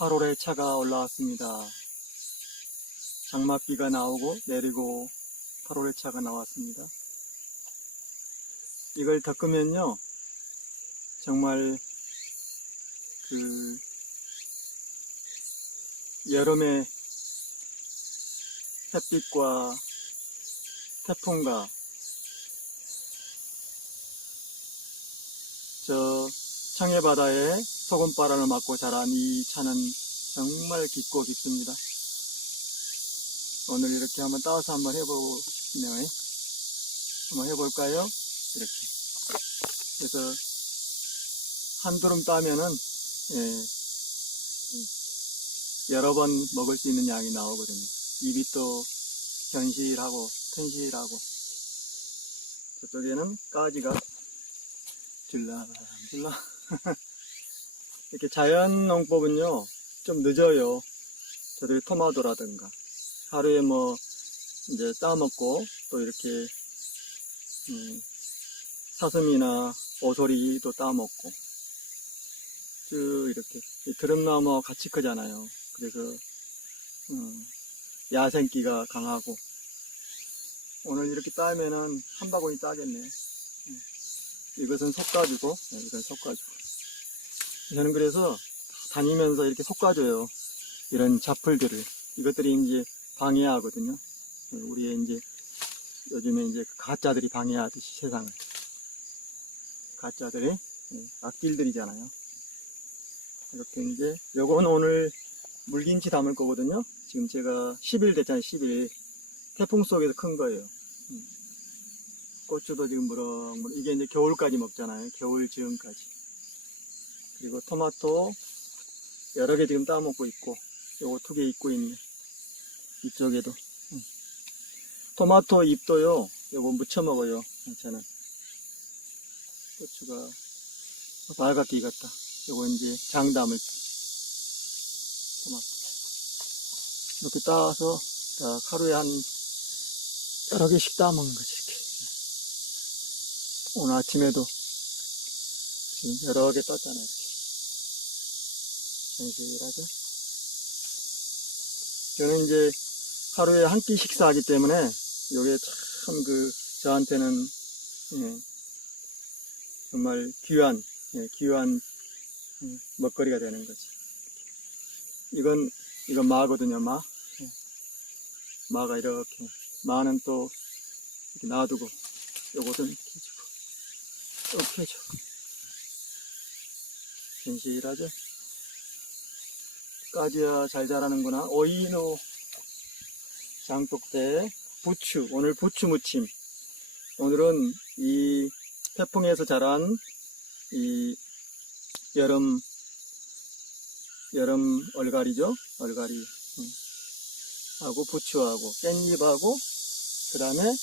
8월에 차가 올라왔습니다. 장맛비가 나오고 내리고 8월에 차가 나왔습니다. 이걸 닦으면요, 정말 여름의 햇빛과 태풍과 저 청해바다에 소금바람을 맞고 자란 이 차는 정말 깊고 깊습니다. 오늘 이렇게 한번 따서 한번 해보고 싶네요. 한번 해볼까요? 이렇게. 그래서 한 두름 따면은 여러 번 먹을 수 있는 양이 나오거든요. 입이 또 견실하고 튼실하고, 저쪽에는 가지가 줄라줄라. 이렇게 자연농법은요 좀 늦어요. 저들이 토마토라든가 하루에 뭐 이제 따먹고, 또 이렇게 사슴이나 오소리도 따먹고, 쭉 이렇게 드럼나무와 같이 크잖아요. 그래서 야생기가 강하고, 오늘 이렇게 따면은 한 바구니 따겠네요. 이것은 솎아주고, 이건 솎아주고. 저는 그래서 다니면서 이렇게 솎아줘요. 이런 잡풀들을. 이것들이 이제 방해하거든요. 우리의 이제 요즘에 이제 가짜들이 방해하듯이 세상을. 가짜들이 악질들이잖아요. 이렇게 이제 요건 오늘 물김치 담을 거거든요. 지금 제가 10일 됐잖아요. 10일. 태풍 속에서 큰 거예요. 고추도 지금 무럭무럭, 이게 이제 겨울까지 먹잖아요. 겨울 즈음까지. 그리고 토마토 여러 개 지금 따먹고 있고, 요거 2개 있고 있네. 이쪽에도. 토마토 잎도요, 요거 무쳐 먹어요. 저는. 고추가 빨갛게 익었다. 요거 이제 장 담을 때. 토마토. 이렇게 따서 딱 하루에 한 여러 개씩 따먹는 거지, 이렇게. 오늘 아침에도 지금 여러 개 떴잖아요, 이렇게. 정실하죠? 저는 이제 하루에 한 끼 식사하기 때문에 요게 참 저한테는 정말 귀한 먹거리가 되는 거지. 이건 마거든요, 마. 마가 이렇게, 마는 또 이렇게 놔두고, 요것은 이렇게 해주고, 이렇게 해주고. 진실하죠? 까지야 잘 자라는구나. 오이노, 장독대, 부추. 오늘 부추 무침. 오늘은 이 태풍에서 자란 이 여름 얼갈이죠? 얼갈이. 하고 부추하고 깻잎하고, 그 다음에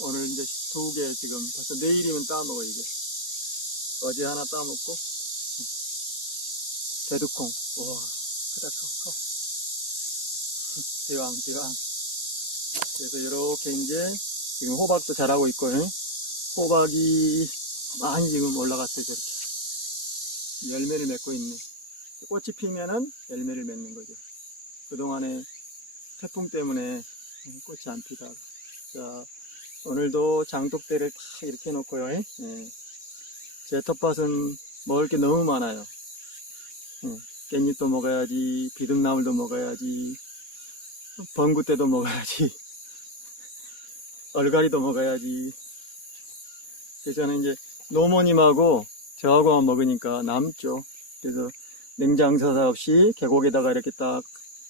오늘 이제 2개 지금 벌써 내일이면 따먹어. 이게 어제 하나 따먹고, 대두콩. 우와, 크다, 커. 대왕. 그래서 이렇게 이제 지금 호박도 자라고 있고요. 호박이 많이 지금 올라갔어요. 저렇게 열매를 맺고 있네. 꽃이 피면은 열매를 맺는 거죠. 그동안에 태풍 때문에 꽃이 안 피다가. 자, 오늘도 장독대를 다 이렇게 해놓고요. 제 텃밭은 먹을 게 너무 많아요. 깻잎도 먹어야지, 비등나물도 먹어야지, 번구대도 먹어야지, 얼갈이도 먹어야지. 그래서 저는 이제 노모님하고 저하고만 먹으니까 남죠. 그래서 냉장사사 없이 계곡에다가 이렇게 딱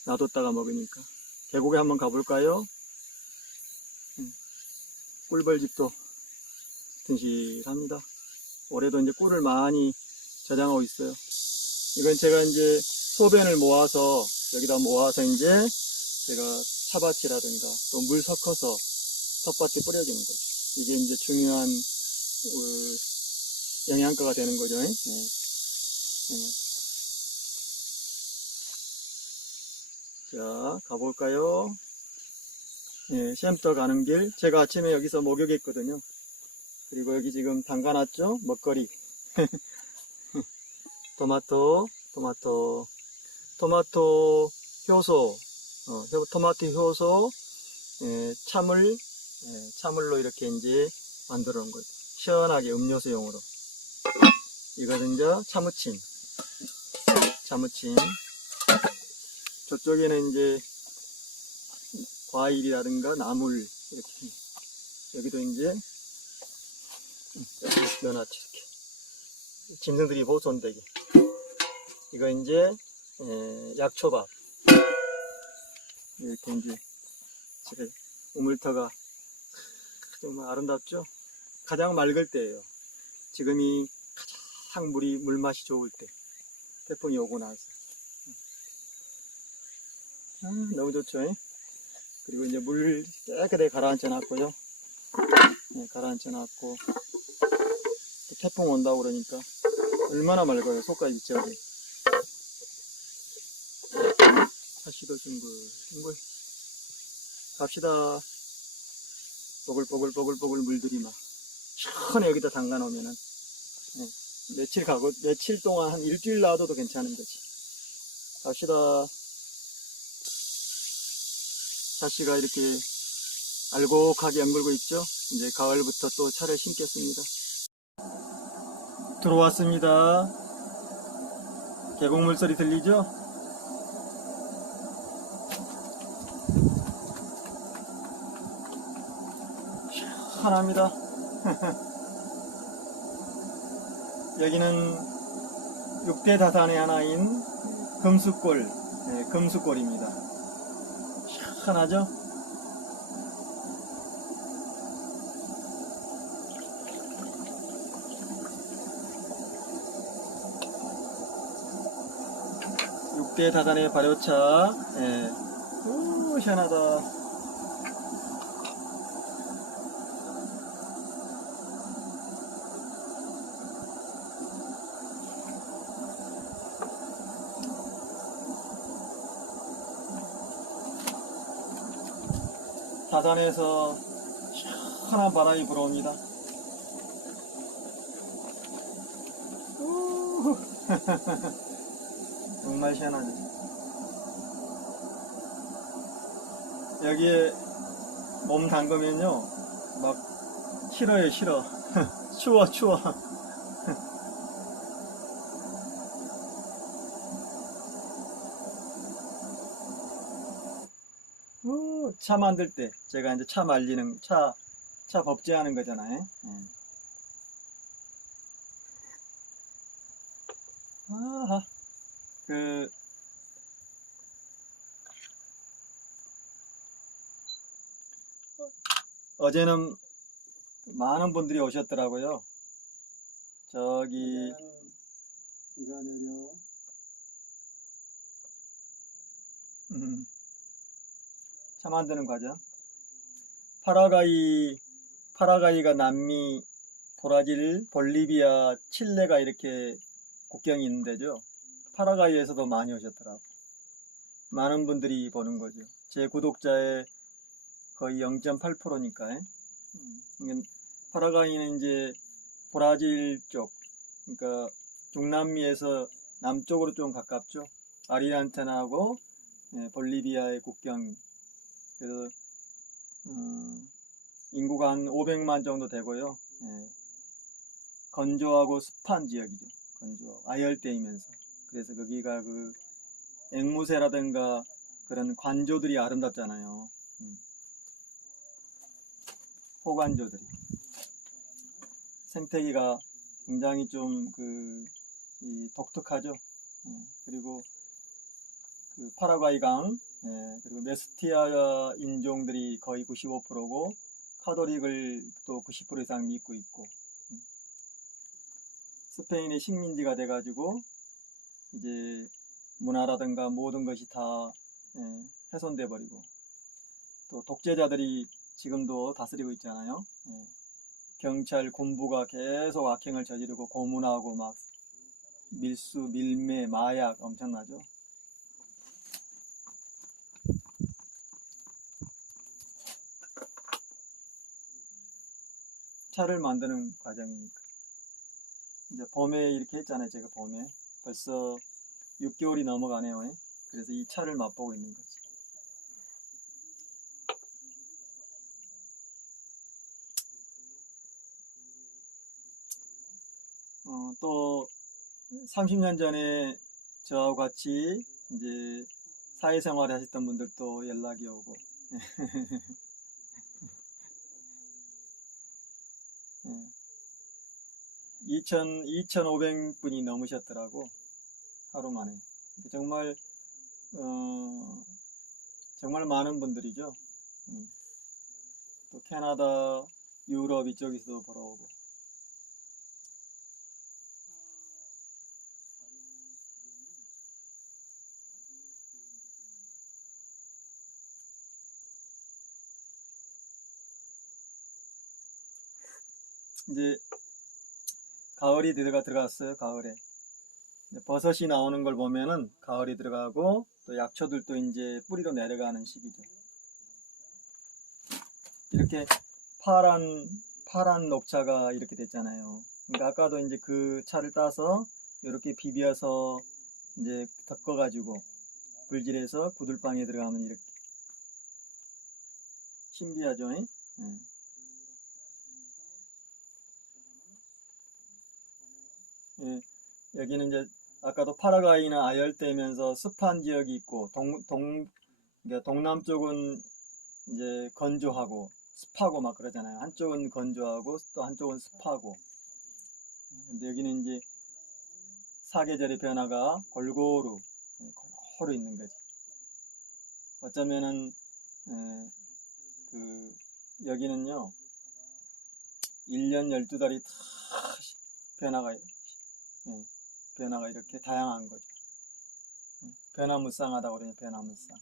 놔뒀다가 먹으니까. 계곡에 한번 가볼까요? 꿀벌집도 튼실합니다. 올해도 이제 꿀을 많이 저장하고 있어요. 이건 제가 이제 소변을 모아서 여기다 모아서 이제 제가 차밭이라든가 또 물 섞어서 텃밭에 뿌려주는 거죠. 이게 이제 중요한 영양가가 되는 거죠. 자, 가볼까요? 샘터 가는 길. 제가 아침에 여기서 목욕했거든요. 그리고 여기 지금 담가놨죠? 먹거리. 토마토 효소, 토마토 효소, 차물로 이렇게 이제 만들어 놓은 거죠. 시원하게 음료수용으로. 이것은 이제 차무침. 저쪽에는 이제 과일이라든가 나물, 이렇게. 여기도 이제, 넣어놨죠, 이렇게. 짐승들이 보존되게. 이거 이제, 약초밥. 이렇게 이제, 집에 우물터가 정말 아름답죠? 가장 맑을 때예요. 지금이 가장 물맛이 좋을 때. 태풍이 오고 나서. 너무 좋죠? 그리고 이제 물 깨끗하게 가라앉혀 놨고요. 가라앉혀 놨고, 또 태풍 온다고 그러니까 얼마나 맑아요. 속까지 미쳐버려. 다시도 싱글 갑시다. 보글보글 물들이 막 시원해. 여기다 담가 놓으면은 며칠 동안 한 일주일 놔둬도 괜찮은 거지. 갑시다. 자씨가 이렇게 알곡하게 엉글고 있죠. 이제 가을부터 또 차를 심겠습니다. 들어왔습니다. 계곡물 소리 들리죠? 시원합니다. 여기는 6대 다산의 하나인 금수골입니다. 시원하죠? 육대 다산의 발효차. 오, 시원하다. 다산에서 시원한 바람이 불어옵니다. 정말 시원하죠. 여기에 몸 담그면요, 막 싫어요. 추워. 차 만들 때 제가 이제 차 말리는 차 법제하는 거잖아요. 아하, 어제는 많은 분들이 오셨더라고요. 저기 비가 내려. 차 만드는 과정. 파라과이가 남미, 브라질, 볼리비아, 칠레가 이렇게 국경이 있는 데죠. 파라과이에서도 많이 오셨더라고요. 많은 분들이 보는 거죠. 제 구독자의 거의 0.8%니까. 파라과이는 이제 브라질 쪽, 그러니까 중남미에서 남쪽으로 좀 가깝죠. 아르헨티나하고 볼리비아의 국경. 그래서 인구가 한 500만 정도 되고요. 건조하고 습한 지역이죠. 건조하고 아열대이면서. 그래서 거기가 그 앵무새라든가 그런 관조들이 아름답잖아요. 호관조들이. 생태계가 굉장히 좀 독특하죠. 그리고 그 파라과이 강, 그리고 메스티아 인종들이 거의 95%고 카톨릭을 또 90% 이상 믿고 있고, 스페인의 식민지가 돼가지고 이제 문화라든가 모든 것이 다 훼손돼 버리고, 또 독재자들이 지금도 다스리고 있잖아요. 경찰, 군부가 계속 악행을 저지르고 고문하고 막 밀수, 밀매, 마약 엄청나죠. 차를 만드는 과정이니까. 이제 봄에 이렇게 했잖아요. 제가 벌써 6개월이 넘어가네요. 예? 그래서 이 차를 맛보고 있는 거죠. 또 30년 전에 저하고 같이 이제 사회생활을 하셨던 분들도 연락이 오고 2,500분이 넘으셨더라고, 하루 만에. 정말 정말 많은 분들이죠. 또 캐나다, 유럽 이쪽에서도 보러 오고. 이제 가을이 들어갔어요. 가을에 버섯이 나오는 걸 보면은 가을이 들어가고, 또 약초들도 이제 뿌리로 내려가는 시기죠. 이렇게 파란 녹차가 이렇게 됐잖아요. 그러니까 아까도 이제 그 차를 따서 이렇게 비벼서 이제 덮어가지고 불질해서 구들방에 들어가면 이렇게 신비하죠. 예. 예. 여기는 이제 아까도 파라과이나 아열대면서 습한 지역이 있고, 그러니까 동남쪽은 이제 건조하고 습하고 막 그러잖아요. 한쪽은 건조하고 또 한쪽은 습하고. 근데 여기는 이제 사계절의 변화가 골고루 있는 거지. 어쩌면은 그 여기는요 1년 12달이 다 변화가 이렇게 다양한 거죠. 변화무쌍하다고 그러죠. 변화무쌍.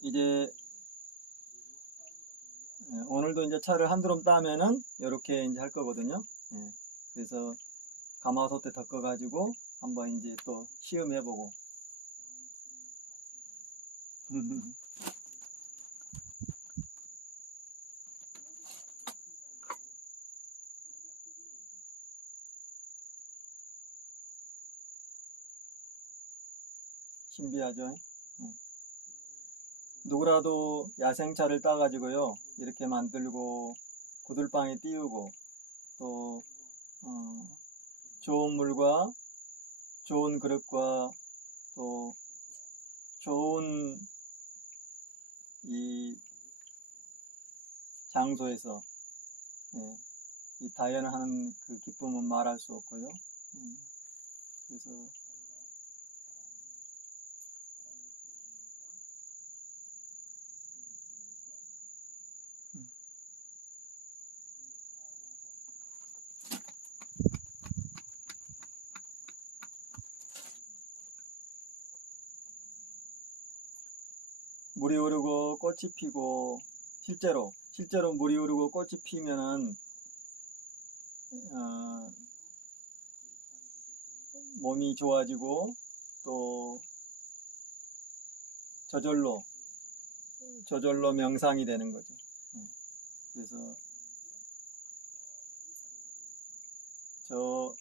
이제 오늘도 이제 차를 한 드럼 따면은 이렇게 이제 할 거거든요. 그래서 가마솥에 덮어가지고 한번 이제 또 시음해보고. 신비하죠. 누구라도 야생차를 따가지고요 이렇게 만들고 구들방에 띄우고, 또 좋은 물과 좋은 그릇과 또 좋은 이 장소에서 이 다연을 하는 그 기쁨은 말할 수 없고요. 그래서 물이 오르고 꽃이 피고, 실제로 물이 오르고 꽃이 피면은 몸이 좋아지고, 또 저절로 명상이 되는 거죠. 그래서 저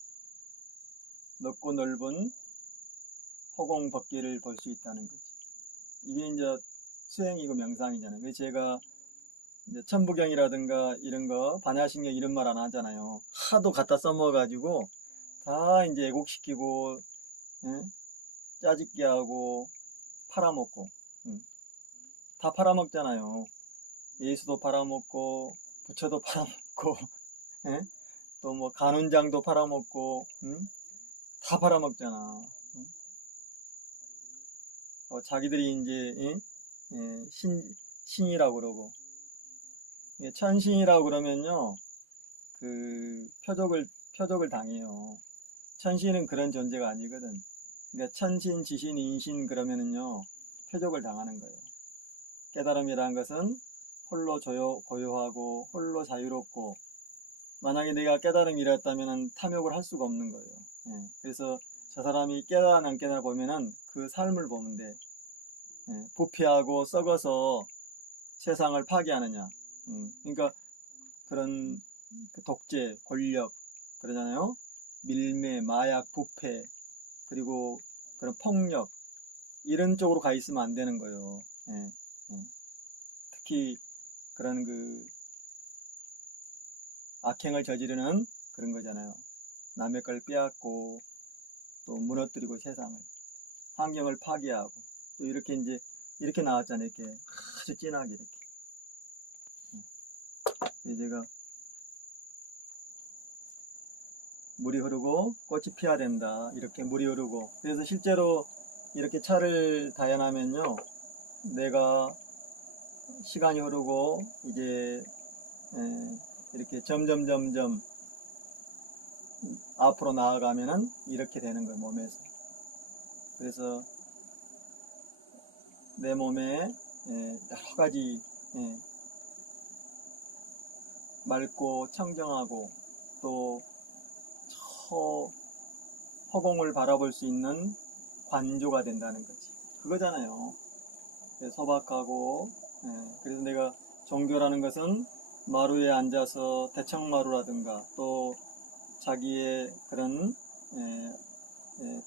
넓고 넓은 허공 벗개를 볼 수 있다는 거지. 이게 이제 수행이고 명상이잖아요. 그래서 제가 이제 천부경이라든가 이런 거, 반야신경 이런 말 안 하잖아요. 하도 갖다 써먹어가지고 다 이제 애곡시키고, 짜집게 하고 팔아먹고, 다 팔아먹잖아요. 예수도 팔아먹고 부처도 팔아먹고 또 뭐 간운장도 팔아먹고, 다 팔아먹잖아. 자기들이 이제 신이라고 그러고, 천신이라고 그러면요 그 표적을 당해요. 천신은 그런 존재가 아니거든. 그러니까 천신, 지신, 인신 그러면은요 표적을 당하는 거예요. 깨달음이라는 것은 홀로 고요하고 홀로 자유롭고, 만약에 내가 깨달음이 이랬다면 탐욕을 할 수가 없는 거예요. 그래서 저 사람이 깨달아 안 깨달아 보면은 그 삶을 보면 돼. 예, 부패하고 썩어서 세상을 파괴하느냐. 그러니까 그런 그 독재, 권력, 그러잖아요. 밀매, 마약, 부패, 그리고 그런 폭력, 이런 쪽으로 가 있으면 안 되는 거예요. 예, 예. 특히 그런 그 악행을 저지르는 그런 거잖아요. 남의 걸 빼앗고 또 무너뜨리고 세상을, 환경을 파괴하고 또 이렇게 이제 이렇게 나왔잖아요. 이렇게 아주 진하게 이렇게. 제가 물이 흐르고 꽃이 피어야 된다. 이렇게 물이 흐르고. 그래서 실제로 이렇게 차를 다연하면요. 내가 시간이 흐르고 이제 이렇게 점점 앞으로 나아가면은 이렇게 되는 거예요. 몸에서. 그래서 내 몸에 여러 가지 맑고 청정하고 또 허공을 바라볼 수 있는 관조가 된다는 거지. 그거잖아요. 소박하고. 그래서 내가 종교라는 것은 마루에 앉아서 대청마루라든가 또 자기의 그런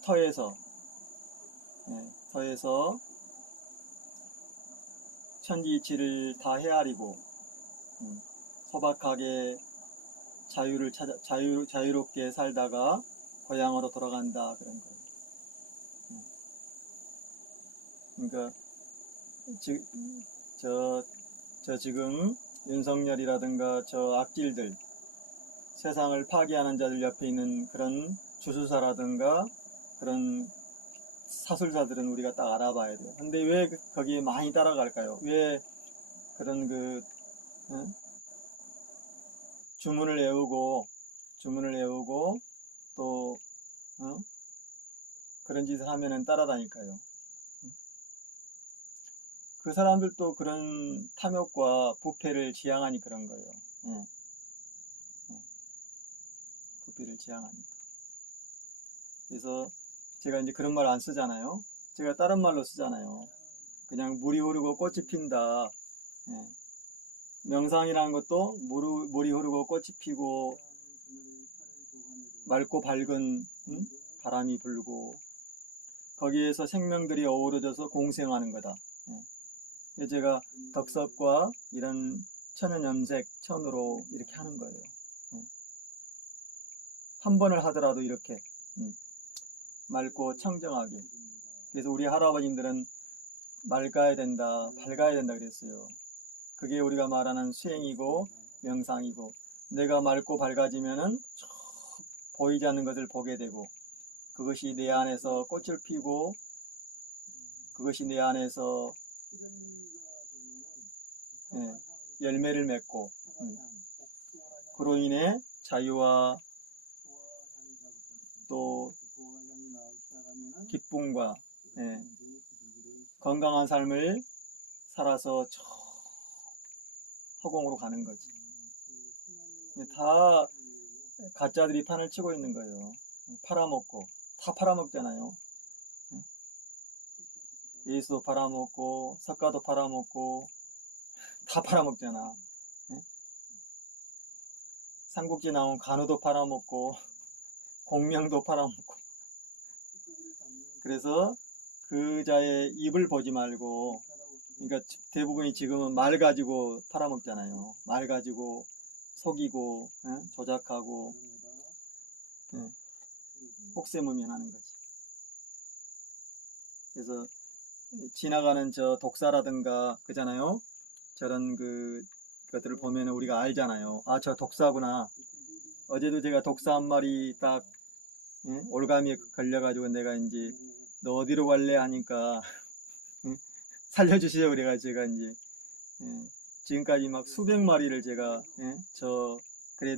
터에서 천지이치를 다 헤아리고 소박하게 자유롭게 살다가 고향으로 돌아간다, 그런 거예요. 그러니까 저 지금 윤석열이라든가 저 악질들, 세상을 파괴하는 자들 옆에 있는 그런 주술사라든가 그런 사술사들은 우리가 딱 알아봐야 돼요. 근데 왜 거기에 많이 따라갈까요? 왜 그런 주문을 외우고 또 그런 짓을 하면은 따라다닐까요? 그 사람들도 그런 탐욕과 부패를 지향하니 그런 거예요. 부패를 지향하니까. 그래서 제가 이제 그런 말 안 쓰잖아요. 제가 다른 말로 쓰잖아요. 그냥 물이 흐르고 꽃이 핀다. 명상이라는 것도 물이 흐르고 꽃이 피고 맑고 밝은 바람이 불고 거기에서 생명들이 어우러져서 공생하는 거다. 제가 덕석과 이런 천연염색 천으로 이렇게 하는 거예요. 한 번을 하더라도 이렇게 맑고 청정하게. 그래서 우리 할아버님들은 맑아야 된다, 밝아야 된다 그랬어요. 그게 우리가 말하는 수행이고 명상이고, 내가 맑고 밝아지면은 보이지 않는 것을 보게 되고, 그것이 내 안에서 꽃을 피고 그것이 내 안에서 열매를 맺고 그로 인해 자유와 또 기쁨과 건강한 삶을 살아서 허공으로 가는 거지. 다 가짜들이 판을 치고 있는 거예요. 팔아먹고 다 팔아먹잖아요. 예수도 팔아먹고 석가도 팔아먹고 다 팔아먹잖아. 삼국지 나온 간우도 팔아먹고 공명도 팔아먹고. 그래서 그 자의 입을 보지 말고, 그러니까 대부분이 지금은 말 가지고 팔아먹잖아요. 말 가지고 속이고 조작하고 혹세무민하는 거지. 그래서 지나가는 저 독사라든가 그잖아요. 저런 그것들을 보면 우리가 알잖아요. 아, 저 독사구나. 어제도 제가 독사 한 마리 딱 올가미에 걸려가지고 내가 이제 너 어디로 갈래 하니까 살려주시죠. 그래가지고 제가 이제 지금까지 막 수백 마리를 제가 그래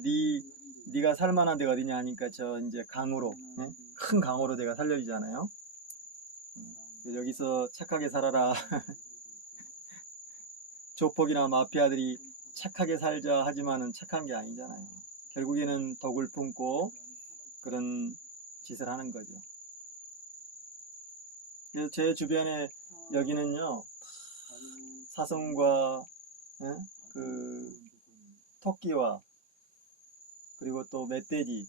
네가 살만한 데가 어디냐 하니까 저 이제 강으로 큰 강으로 내가 살려주잖아요. 여기서 착하게 살아라. 조폭이나 마피아들이 착하게 살자 하지만은 착한 게 아니잖아요. 결국에는 독을 품고 그런 짓을 하는 거죠. 그래서 제 주변에 여기는요, 사슴과 예? 그 토끼와 그리고 또 멧돼지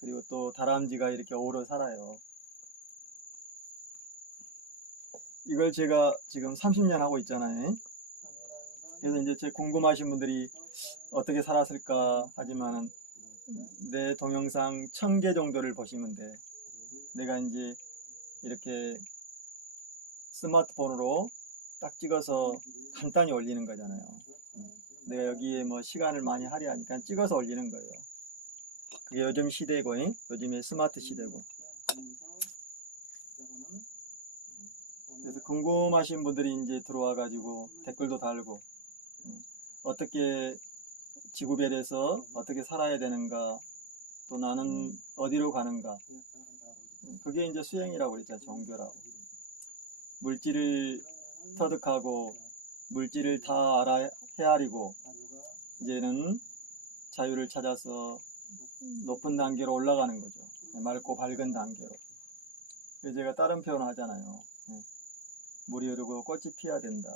그리고 또 다람쥐가 이렇게 어우러 살아요. 이걸 제가 지금 30년 하고 있잖아요. 그래서 이제 제 궁금하신 분들이 어떻게 살았을까 하지만은 내 동영상 1000개 정도를 보시면 돼. 내가 이제 이렇게 스마트폰으로 딱 찍어서 간단히 올리는 거잖아요. 내가 여기에 뭐 시간을 많이 할애하니까 찍어서 올리는 거예요. 그게 요즘 시대고, 요즘의 스마트 시대고. 그래서 궁금하신 분들이 이제 들어와가지고 댓글도 달고, 어떻게 지구별에서 어떻게 살아야 되는가, 또 나는 어디로 가는가. 그게 이제 수행이라고 그랬잖아요, 종교라고. 물질을 터득하고, 물질을 다 헤아리고, 이제는 자유를 찾아서 높은 단계로 올라가는 거죠. 맑고 밝은 단계로. 그래서 제가 다른 표현을 하잖아요. 물이 흐르고 꽃이 피어야 된다.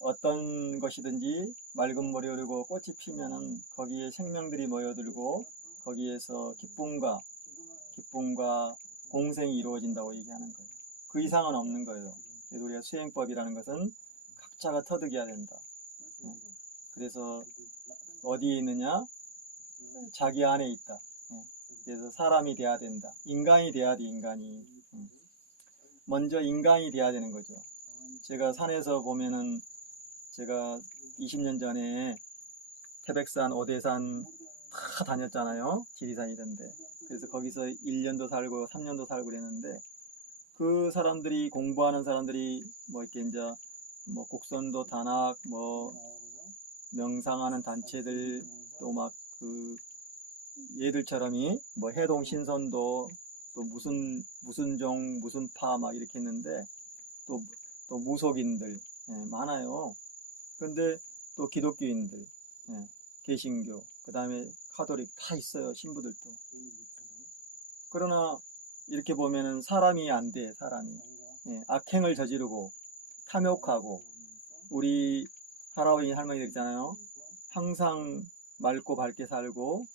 어떤 것이든지 맑은 물이 흐르고 꽃이 피면은 거기에 생명들이 모여들고 거기에서 기쁨과 공생이 이루어진다고 얘기하는 거예요. 그 이상은 없는 거예요. 그래서 우리가 수행법이라는 것은 각자가 터득해야 된다. 그래서 어디에 있느냐? 자기 안에 있다. 그래서 사람이 돼야 된다. 인간이 돼야 돼, 인간이. 먼저 인간이 돼야 되는 거죠. 제가 산에서 보면은 제가 20년 전에 태백산, 오대산 다 다녔잖아요. 지리산 이런데. 그래서 거기서 1년도 살고 3년도 살고 그랬는데 그 사람들이 공부하는 사람들이 뭐 이렇게 이제 뭐 국선도 단학 뭐 명상하는 단체들 또 막 그 얘들처럼이 뭐 해동 신선도 또 무슨 종 무슨 파 막 이렇게 했는데 또 무속인들 많아요. 그런데 또 기독교인들 개신교 그 다음에 카톨릭 다 있어요. 신부들도. 그러나 이렇게 보면은 사람이 안 돼. 사람이 악행을 저지르고 탐욕하고 우리 할아버지 할머니들 있잖아요. 항상 맑고 밝게 살고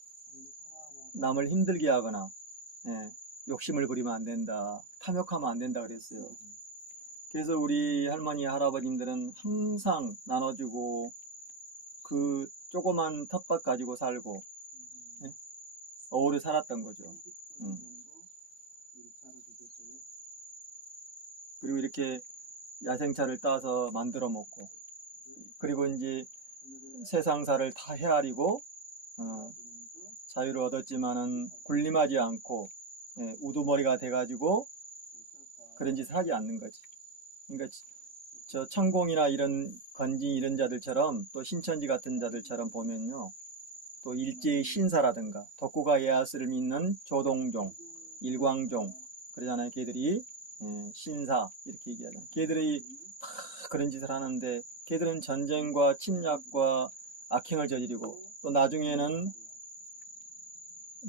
남을 힘들게 하거나 욕심을 부리면 안 된다. 탐욕하면 안 된다 그랬어요. 그래서 우리 할머니 할아버님들은 항상 나눠주고 그 조그만 텃밭 가지고 살고 어우를 살았던 거죠. 그리고 이렇게 야생차를 따서 만들어 먹고 그리고 이제 세상사를 다 헤아리고 자유를 얻었지만은 군림하지 않고 우두머리가 돼가지고 그런 짓을 하지 않는 거지. 그러니까 저 천공이나 이런 건진 이런 자들처럼 또 신천지 같은 자들처럼 보면요. 또 일제의 신사라든가 덕구가 예하스를 믿는 조동종, 일광종 그러잖아요. 걔들이 신사 이렇게 얘기하잖아요. 걔들이 다 그런 짓을 하는데 걔들은 전쟁과 침략과 악행을 저지르고 또 나중에는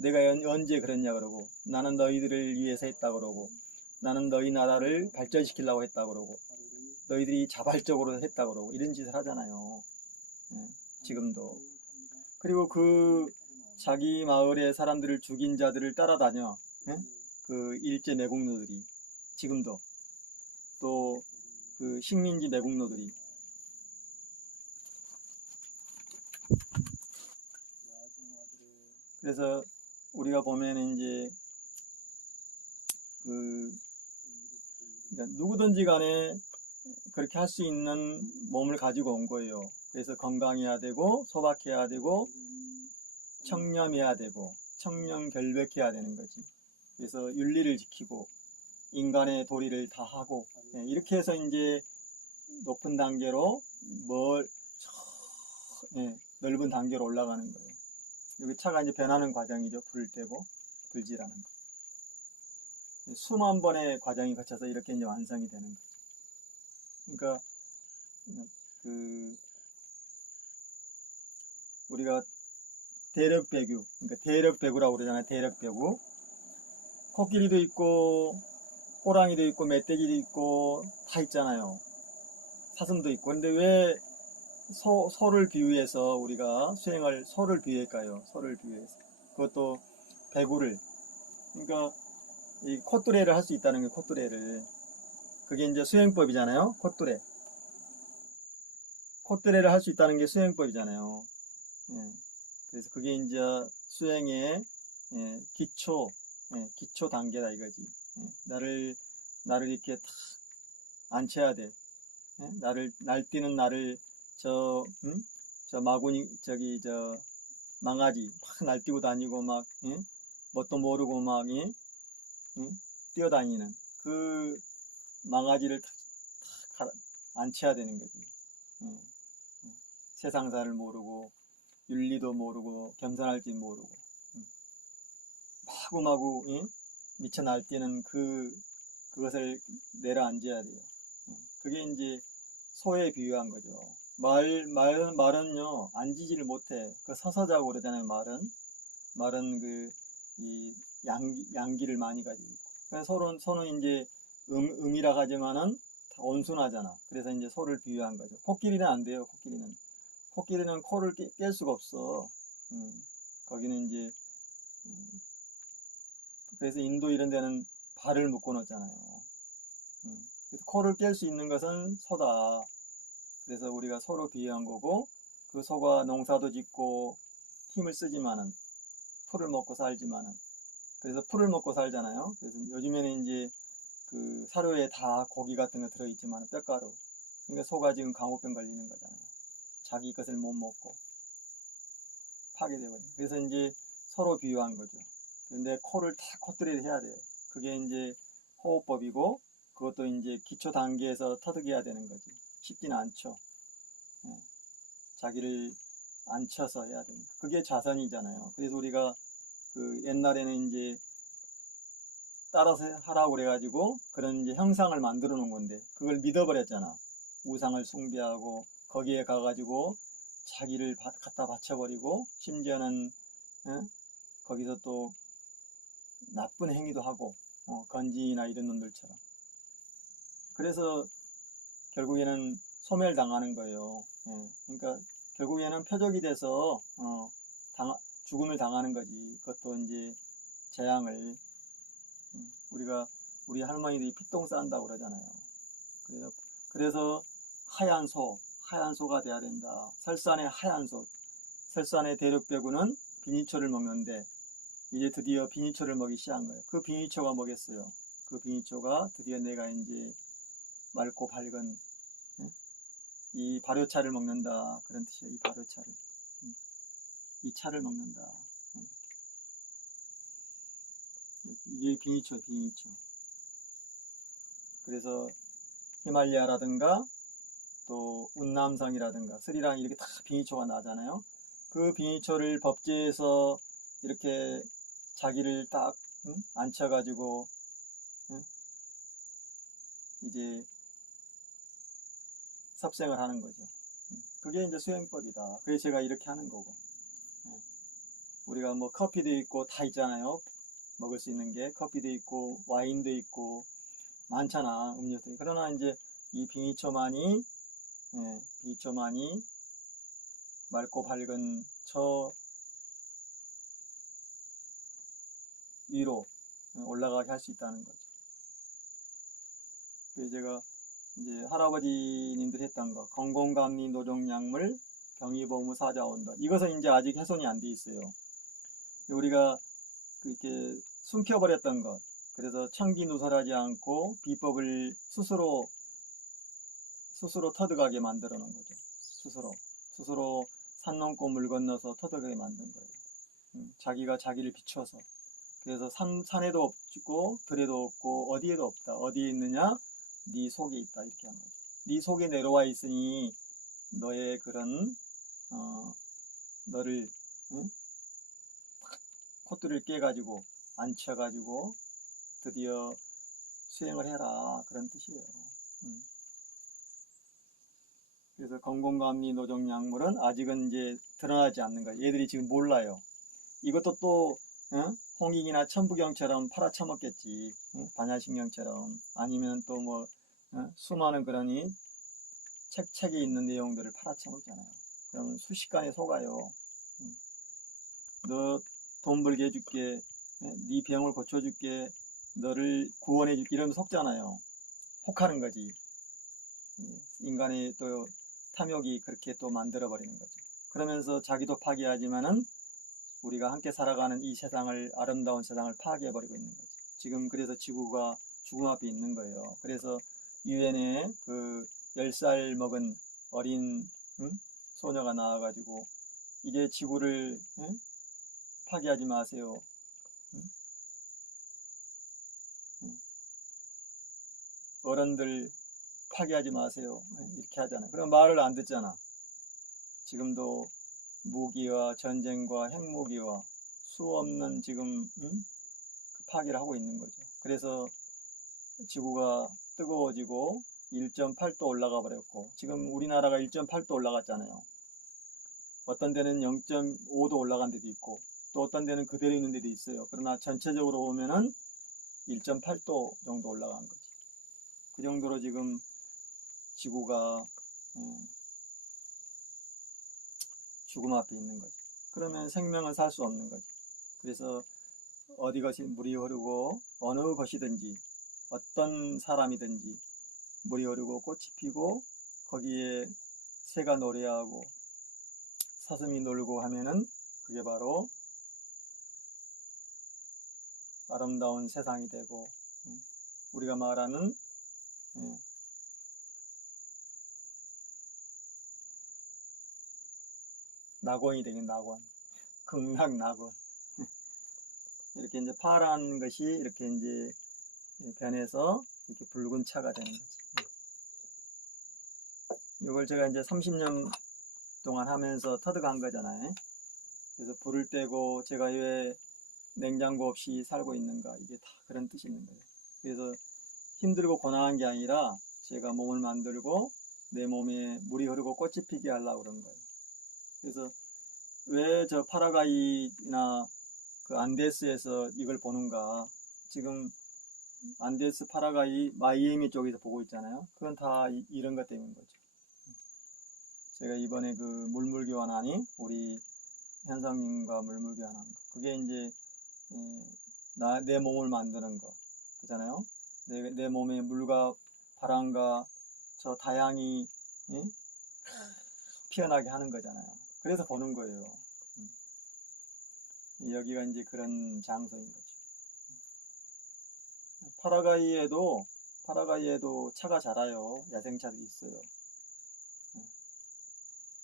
내가 언제 그랬냐 그러고 나는 너희들을 위해서 했다 그러고 나는 너희 나라를 발전시키려고 했다 그러고 너희들이 자발적으로 했다 그러고 이런 짓을 하잖아요. 지금도. 그리고 그 자기 마을의 사람들을 죽인 자들을 따라다녀. 그 일제 매국노들이 지금도 또 그 식민지 매국노들이 그래서 우리가 보면 이제 그러니까 누구든지 간에 그렇게 할 수 있는 몸을 가지고 온 거예요. 그래서 건강해야 되고 소박해야 되고 청렴해야 되고 청렴결백해야 되는 거지. 그래서 윤리를 지키고 인간의 도리를 다 하고 이렇게 해서 이제 높은 단계로 넓은 단계로 올라가는 거예요. 여기 차가 이제 변하는 과정이죠. 불 때고 불질하는 거. 수만 번의 과정이 거쳐서 이렇게 이제 완성이 되는 거죠. 그러니까 우리가 대력배구, 그러니까 대력배구라고 그러잖아요. 대력배구. 코끼리도 있고 호랑이도 있고 멧돼지도 있고 다 있잖아요. 사슴도 있고. 근데 왜 소를 비유해서 우리가 수행을 소를 비유할까요? 소를 비유해서. 그것도 배구를. 그러니까 이 콧뚜레를 할 수 있다는 게 콧뚜레를. 그게 이제 수행법이잖아요. 콧뚜레. 콧뚜레를 할 수 있다는 게 수행법이잖아요. 예. 그래서 그게 이제 수행의 기초, 기초 단계다 이거지. 나를 이렇게 탁 앉혀야 돼. 날뛰는 나를 저 마구니, 망아지, 막 날뛰고 다니고 막, 뭣도 모르고 막, 뛰어다니는 그 망아지를 탁 앉혀야 되는 거지. 예. 세상사를 모르고, 윤리도 모르고, 겸손할 줄 모르고, 마구마구, 미쳐 날뛰는 그것을 내려앉아야 돼요. 그게 이제 소에 비유한 거죠. 말은요, 앉지를 못해. 그 서서 자고 그러잖아요, 말은 이 양기를 많이 가지고 있고. 그래서 소는 이제 음이라 하지만은 다 온순하잖아. 그래서 이제 소를 비유한 거죠. 코끼리는 안 돼요, 코끼리는. 코끼리는 코를 깰 수가 없어. 거기는 이제, 그래서 인도 이런 데는 발을 묶어 놓잖아요. 그래서 코를 깰 수 있는 것은 소다. 그래서 우리가 소로 비유한 거고, 그 소가 농사도 짓고 힘을 쓰지만은, 풀을 먹고 살지만은, 그래서 풀을 먹고 살잖아요. 그래서 요즘에는 이제 그 사료에 다 고기 같은 거 들어있지만 뼈가루. 그러니까 소가 지금 광우병 걸리는 거잖아요. 자기 것을 못 먹고 파괴되거든요. 그래서 이제 서로 비유한 거죠. 근데 코를 다 콧들이를 해야 돼요. 그게 이제 호흡법이고, 그것도 이제 기초 단계에서 터득해야 되는 거지. 쉽지는 않죠. 예. 자기를 앉혀서 해야 되니까. 그게 자선이잖아요. 그래서 우리가 그 옛날에는 이제 따라서 하라고 그래가지고 그런 이제 형상을 만들어 놓은 건데, 그걸 믿어버렸잖아. 우상을 숭배하고 거기에 가가지고 자기를 갖다 바쳐버리고, 심지어는 거기서 또 나쁜 행위도 하고, 건진이나 이런 놈들처럼. 그래서 결국에는 소멸당하는 거예요. 그러니까 결국에는 표적이 돼서 죽음을 당하는 거지. 그것도 이제 재앙을. 우리 할머니들이 피똥 싼다고 그러잖아요. 그래서 하얀 소가 돼야 된다. 설산의 하얀 소. 설산의 대륙배구는 비니초를 먹는데 이제 드디어 비니초를 먹기 시작한 거예요. 그 비니초가 뭐겠어요? 그 비니초가 드디어 내가 이제 맑고 밝은 이 발효차를 먹는다. 그런 뜻이에요. 이 발효차를. 이 차를 먹는다. 이게 비니초. 그래서 히말리아라든가 또 운남성이라든가 스리랑 이렇게 다 비니초가 나잖아요. 그 비니초를 법제해서 이렇게 자기를 딱 앉혀가지고 이제 섭생을 하는 거죠. 그게 이제 수행법이다. 그래서 제가 이렇게 하는 거고. 우리가 뭐 커피도 있고 다 있잖아요. 먹을 수 있는 게 커피도 있고 와인도 있고 많잖아, 음료도. 그러나 이제 이 비니초만이 맑고 밝은 저 위로 올라가게 할 수 있다는 거죠. 그래서 제가 이제 할아버지님들이 했던 거, 건공감리 노종약물 경이보무 사자원도, 이것은 이제 아직 훼손이 안 돼 있어요. 우리가 이렇게 숨겨버렸던 것, 그래서 청기누설하지 않고 비법을 스스로 터득하게 만들어 놓은 거죠. 스스로 산 넘고 물 건너서 터득하게 만든 거예요. 자기가 자기를 비춰서. 그래서 산에도 없고 들에도 없고 어디에도 없다. 어디에 있느냐? 네 속에 있다. 이렇게 한 거죠. 네 속에 내려와 있으니 너의 그런 너를 콧들을 깨가지고 앉혀가지고 드디어 수행을 해라. 그런 뜻이에요. 그래서 건공감리 노종약물은 아직은 이제 드러나지 않는 거예요. 얘들이 지금 몰라요. 이것도 또 홍익이나 천부경처럼 팔아쳐먹겠지. 반야신경처럼. 아니면 또 뭐, 수많은 그러니 책에 있는 내용들을 팔아쳐먹잖아요. 그러면 순식간에 속아요. 너 돈 벌게 해줄게. 네 병을 고쳐줄게. 너를 구원해줄게. 이러면 속잖아요. 혹하는 거지. 인간의 또 탐욕이 그렇게 또 만들어버리는 거죠. 그러면서 자기도 파괴하지만은 우리가 함께 살아가는 이 세상을, 아름다운 세상을 파괴해버리고 있는 거죠. 지금 그래서 지구가 죽음 앞에 있는 거예요. 그래서 유엔에 그 10살 먹은 어린 소녀가 나와가지고 이제 지구를 파괴하지 마세요. 어른들 파괴하지 마세요. 이렇게 하잖아요. 그럼 말을 안 듣잖아. 지금도 무기와 전쟁과 핵무기와 수 없는 지금 파괴를 하고 있는 거죠. 그래서 지구가 뜨거워지고 1.8도 올라가 버렸고, 지금 우리나라가 1.8도 올라갔잖아요. 어떤 데는 0.5도 올라간 데도 있고, 또 어떤 데는 그대로 있는 데도 있어요. 그러나 전체적으로 보면은 1.8도 정도 올라간 거지. 그 정도로 지금 지구가 죽음 앞에 있는 거지. 그러면 생명은 살 수 없는 거지. 그래서 어디 것이 물이 흐르고 어느 것이든지 어떤 사람이든지 물이 흐르고 꽃이 피고 거기에 새가 노래하고 사슴이 놀고 하면은 그게 바로 아름다운 세상이 되고, 우리가 말하는 낙원이 되긴 낙원, 극락낙원. 이렇게 이제 파란 것이 이렇게 이제 변해서 이렇게 붉은 차가 되는 거지. 이걸 제가 이제 30년 동안 하면서 터득한 거잖아요. 그래서 불을 떼고 제가 왜 냉장고 없이 살고 있는가, 이게 다 그런 뜻이 있는 거예요. 그래서 힘들고 고난한 게 아니라 제가 몸을 만들고 내 몸에 물이 흐르고 꽃이 피게 하려고 그런 거예요. 그래서 왜 저 파라과이나 그 안데스에서 이걸 보는가. 지금 안데스, 파라과이, 마이애미 쪽에서 보고 있잖아요. 그건 다 이런 것 때문인 거죠. 제가 이번에 그 물물 교환하니 우리 현상님과 물물 교환한 거, 그게 이제 내 몸을 만드는 거 그잖아요. 내 몸에 물과 바람과 저 다양이 피어나게 하는 거잖아요. 그래서 보는 거예요. 여기가 이제 그런 장소인 거죠. 파라과이에도 차가 자라요. 야생차들이 있어요.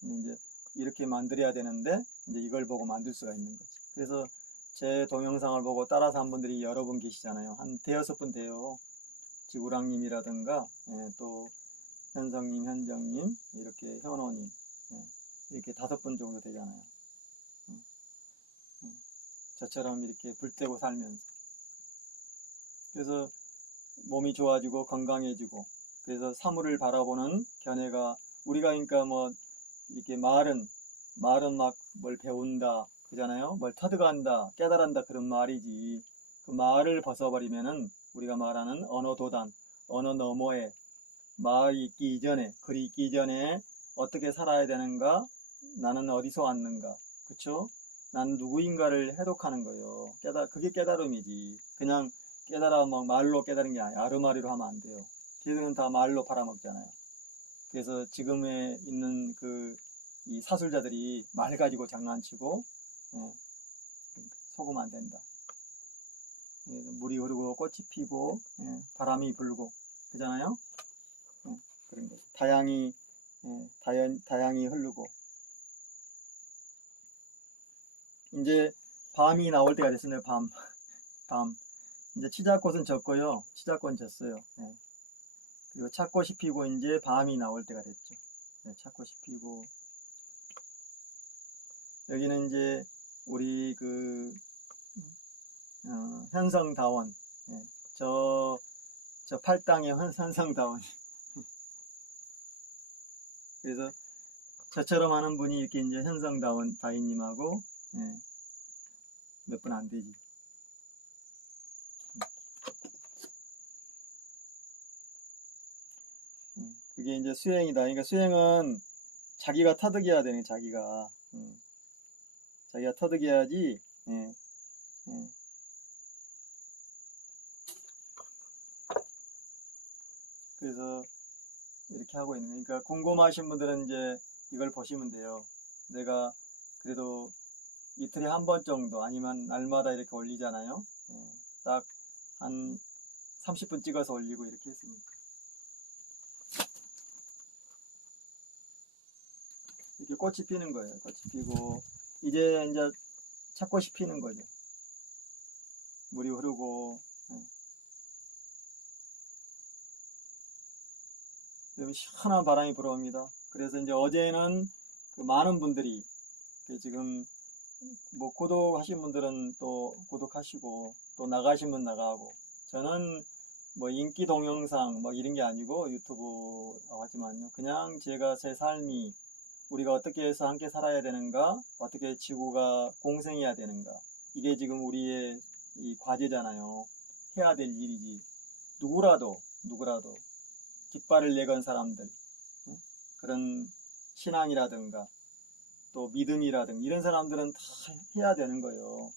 근데 이제 이렇게 만들어야 되는데 이제 이걸 보고 만들 수가 있는 거지. 그래서 제 동영상을 보고 따라서 한 분들이 여러 분 계시잖아요. 한 대여섯 분 돼요. 지구랑님이라든가 또 현성님, 현정님, 이렇게 현호님, 이렇게 5분 정도 되잖아요. 저처럼 이렇게 불태고 살면서. 그래서 몸이 좋아지고 건강해지고, 그래서 사물을 바라보는 견해가, 우리가 그러니까 뭐 이렇게 말은 막 뭘 배운다 그잖아요. 뭘 터득한다, 깨달은다, 그런 말이지. 그 말을 벗어버리면은 우리가 말하는 언어 도단, 언어 너머에 말이 있기 이전에, 글이 있기 이전에 어떻게 살아야 되는가, 나는 어디서 왔는가, 그쵸? 난 누구인가를 해독하는 거예요. 그게 깨달음이지. 그냥 깨달아 막 말로 깨달은 게 아니야. 아르마리로 하면 안 돼요. 걔들은 다 말로 팔아먹잖아요. 그래서 지금에 있는 이 사술자들이 말 가지고 장난치고, 속으면 안 된다. 물이 흐르고 꽃이 피고, 바람이 불고, 그잖아요? 그런 거. 다양이 흐르고. 이제 밤이 나올 때가 됐습니다. 밤. 이제 치자꽃은 졌고요. 치자꽃은 졌어요. 그리고 착꽃이 피고 이제 밤이 나올 때가 됐죠. 착꽃이 피고. 여기는 이제 우리 현성다원. 저 팔당의 현성다원. 그래서 저처럼 하는 분이 이렇게 이제 현성다원 다인님하고, 몇 분 안 되지. 그게 이제 수행이다. 그러니까 수행은 자기가 터득해야 되는, 자기가. 자기가 터득해야지. 예, 예. 그래서 이렇게 하고 있는 거예요. 그러니까 궁금하신 분들은 이제 이걸 보시면 돼요. 내가 그래도 이틀에 한 번 정도 아니면 날마다 이렇게 올리잖아요. 예, 딱 한 30분 찍어서 올리고 이렇게 했으니까. 이렇게 꽃이 피는 거예요. 꽃이 피고 이제 착꽃이 피는 거죠. 물이 흐르고. 예. 시원한 바람이 불어옵니다. 그래서 이제 어제는 그 많은 분들이 지금 뭐 구독하신 분들은 또 구독하시고 또 나가신 분 나가고, 저는 뭐 인기 동영상 뭐 이런 게 아니고 유튜브라고 하지만요, 그냥 제가 제 삶이 우리가 어떻게 해서 함께 살아야 되는가, 어떻게 지구가 공생해야 되는가, 이게 지금 우리의 이 과제잖아요. 해야 될 일이지. 누구라도 깃발을 내건 사람들, 그런 신앙이라든가 또 믿음이라든가 이런 사람들은 다 해야 되는 거예요.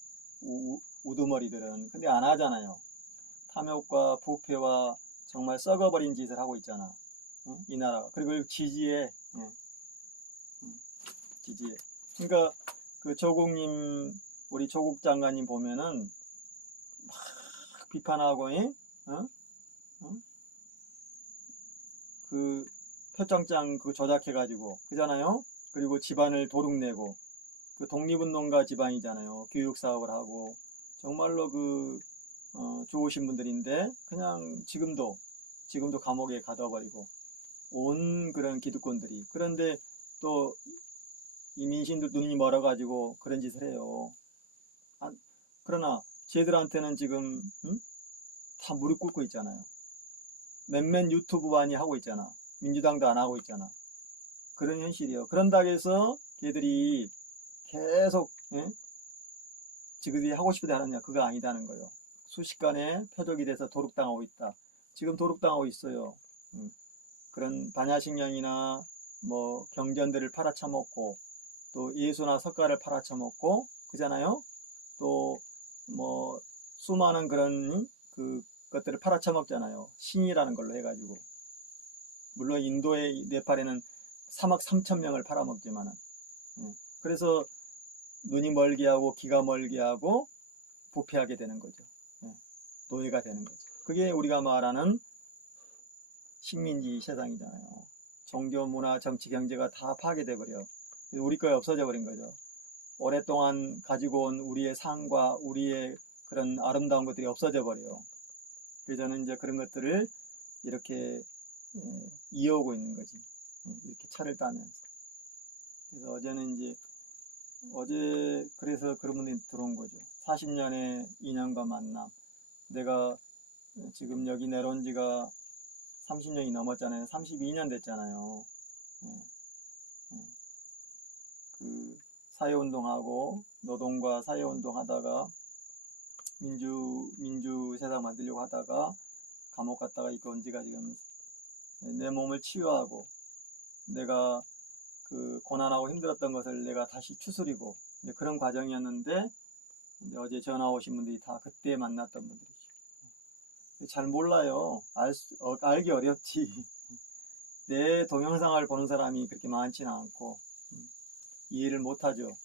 우두머리들은. 근데 안 하잖아요. 탐욕과 부패와 정말 썩어버린 짓을 하고 있잖아. 이 나라가. 그리고 지지해. 지지해. 그러니까 그 조국님, 우리 조국 장관님 보면은 막 비판하고, 그 표창장 그 조작해가지고 그잖아요. 그리고 집안을 도둑내고, 그 독립운동가 집안이잖아요. 교육사업을 하고 정말로 좋으신 분들인데 그냥 지금도 감옥에 가둬버리고 온 그런 기득권들이. 그런데 또 이 민신들 눈이 멀어가지고 그런 짓을 해요. 그러나 쟤들한테는 지금 다 무릎 꿇고 있잖아요. 몇몇 유튜브만이 하고 있잖아. 민주당도 안 하고 있잖아. 그런 현실이요. 그런다고 해서 걔들이 계속 지그들이 하고 싶은 데 하느냐, 그거 아니다는 거예요. 순식간에 표적이 돼서 도륙당하고 있다. 지금 도륙당하고 있어요. 그런 반야식량이나 뭐 경전들을 팔아쳐먹고 또 예수나 석가를 팔아쳐먹고 그잖아요. 또 뭐 수많은 그런 것들을 팔아쳐먹잖아요. 신이라는 걸로 해가지고. 물론 인도의 네팔에는 3억 3천 명을 팔아먹지만은. 그래서 눈이 멀게 하고 귀가 멀게 하고 부패하게 되는 거죠. 노예가 되는 거죠. 그게 우리가 말하는 식민지 세상이잖아요. 종교, 문화, 정치, 경제가 다 파괴돼 버려. 우리 거에 없어져 버린 거죠. 오랫동안 가지고 온 우리의 상과 우리의 그런 아름다운 것들이 없어져 버려요. 그래서 저는 이제 그런 것들을 이렇게 이어오고 있는 거지. 이렇게 차를 따면서. 그래서 어제 그래서 그런 분들이 들어온 거죠. 40년의 인연과 만남. 내가 지금 여기 내려온 지가 30년이 넘었잖아요. 32년 됐잖아요. 그 사회운동하고 노동과 사회운동 하다가 민주 세상 만들려고 하다가 감옥 갔다가 이거 온 지가 지금, 내 몸을 치유하고 내가 그 고난하고 힘들었던 것을 내가 다시 추스리고 그런 과정이었는데, 어제 전화 오신 분들이 다 그때 만났던 분들이죠. 잘 몰라요. 알기 어렵지. 내 동영상을 보는 사람이 그렇게 많지는 않고 이해를 못하죠.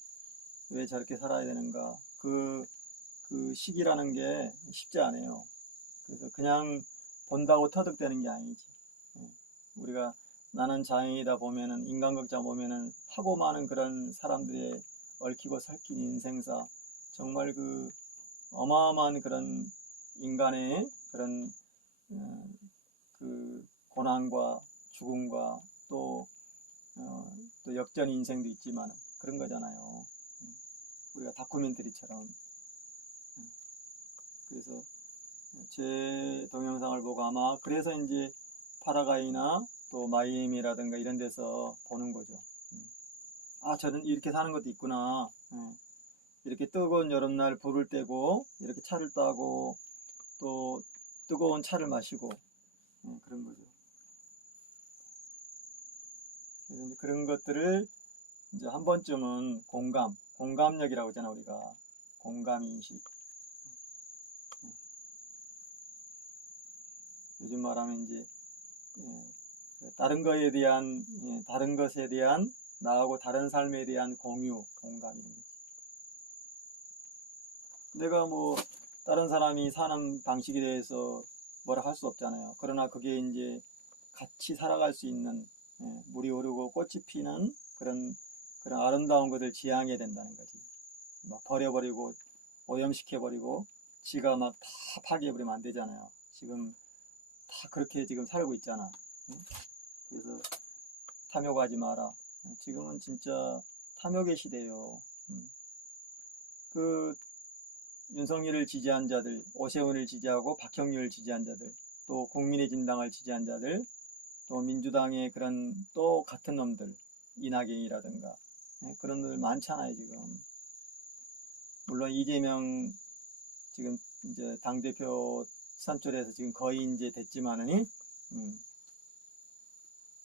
왜 저렇게 살아야 되는가. 그 시기라는 게 쉽지 않아요. 그래서 그냥 본다고 터득되는 게 아니지. 우리가 나는 자연이다 보면은, 인간극장 보면은 하고 많은 그런 사람들의 얽히고 설킨 인생사, 정말 어마어마한 그런 인간의 그런 그 고난과 죽음과 또 역전 인생도 있지만 그런 거잖아요. 우리가 다큐멘터리처럼. 그래서 제 동영상을 보고 아마 그래서 이제 파라과이나 또 마이애미라든가 이런 데서 보는 거죠. 아, 저는 이렇게 사는 것도 있구나. 이렇게 뜨거운 여름날 불을 떼고 이렇게 차를 따고 또 뜨거운 차를 마시고 그런 거죠. 그래서 이제 그런 것들을 이제 한 번쯤은 공감력이라고 하잖아 우리가. 공감인식. 요즘 말하면 이제 다른 것에 대한 나하고 다른 삶에 대한 공유, 공감 이런 거지. 내가 뭐 다른 사람이 사는 방식에 대해서 뭐라 할 수 없잖아요. 그러나 그게 이제 같이 살아갈 수 있는 물이 오르고 꽃이 피는 그런 아름다운 것을 지향해야 된다는 거지. 막 버려버리고 오염시켜버리고 지가 막 다 파괴해버리면 안 되잖아요. 지금 다 그렇게 지금 살고 있잖아. 그래서 탐욕하지 마라. 지금은 진짜 탐욕의 시대예요. 그 윤석열을 지지한 자들, 오세훈을 지지하고 박형률을 지지한 자들, 또 국민의 진당을 지지한 자들, 또 민주당의 그런 또 같은 놈들, 이낙연이라든가 그런 놈들 많잖아요 지금. 물론 이재명 지금 이제 당대표 선출해서 지금 거의 이제 됐지만은